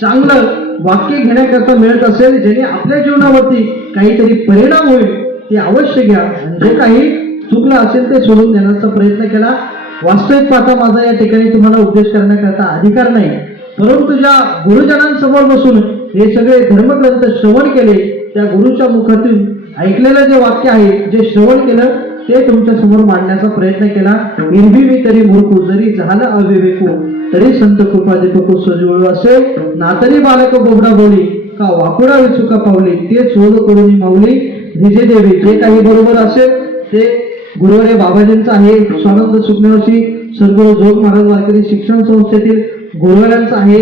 चांगलं वाक्य घेण्याकरता मिळत असेल, ज्याने आपल्या जीवनावरती काहीतरी परिणाम होईल, ते अवश्य घ्या आणि जे काही चुकलं असेल ते सोडून देण्याचा प्रयत्न केला. वास्तविक पाहता माझा या ठिकाणी तुम्हाला उपदेश करण्याकरता अधिकार नाही, परंतु ज्या गुरुजनांसमोर बसून हे सगळे धर्मग्रंथ श्रवण केले, त्या गुरुच्या मुखातून ऐकलेलं जे वाक्य आहे, जे श्रवण केलं ते तुमच्या समोर मांडण्याचा प्रयत्न केला. एरवी मी तरी मूर्खू, जरी झालं अविवेकू, तरी संत कृपा दीपको सजवळू असे, नातरी बालक बोबडा बोली, का वाकुडा विचुका पावली, ते चोद करून माऊली भिजे देवी. जे काही बरोबर असेल ते गुरुवारे बाबाजींचं आहे. स्वानंद सुखनेवशी सद्गुरू जोग महाराज वारकरी शिक्षण संस्थेतील गुरुवारांचं आहे.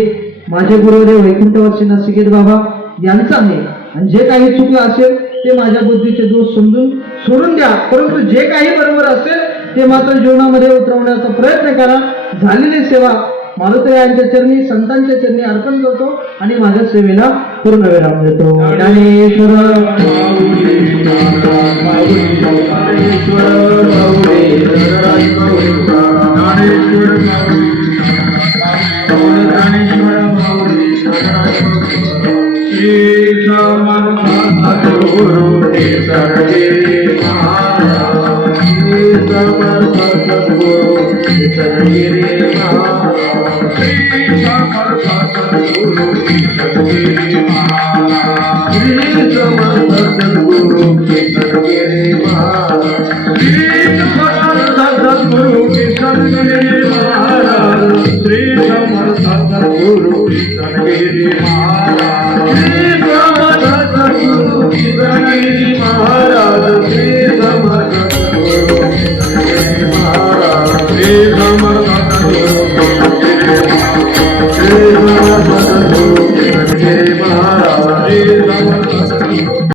माझे गुरुवारे वैकुंठवासी नासिकेत बाबा यांचं आहे. आणि जे काही चुकलं असेल ते माझ्या बुद्धीचे दोष समजून सोडून द्या, परंतु जे काही बरोबर असेल ते मात्र जीवनामध्ये उतरवण्याचा प्रयत्न करा. झालेली सेवा मारुतीरायांच्या चरणी, संतांच्या चरणी अर्पण करतो आणि माझ्या सेवेला पूर्ण विराम देतो. ज्ञानेश्वर गुरु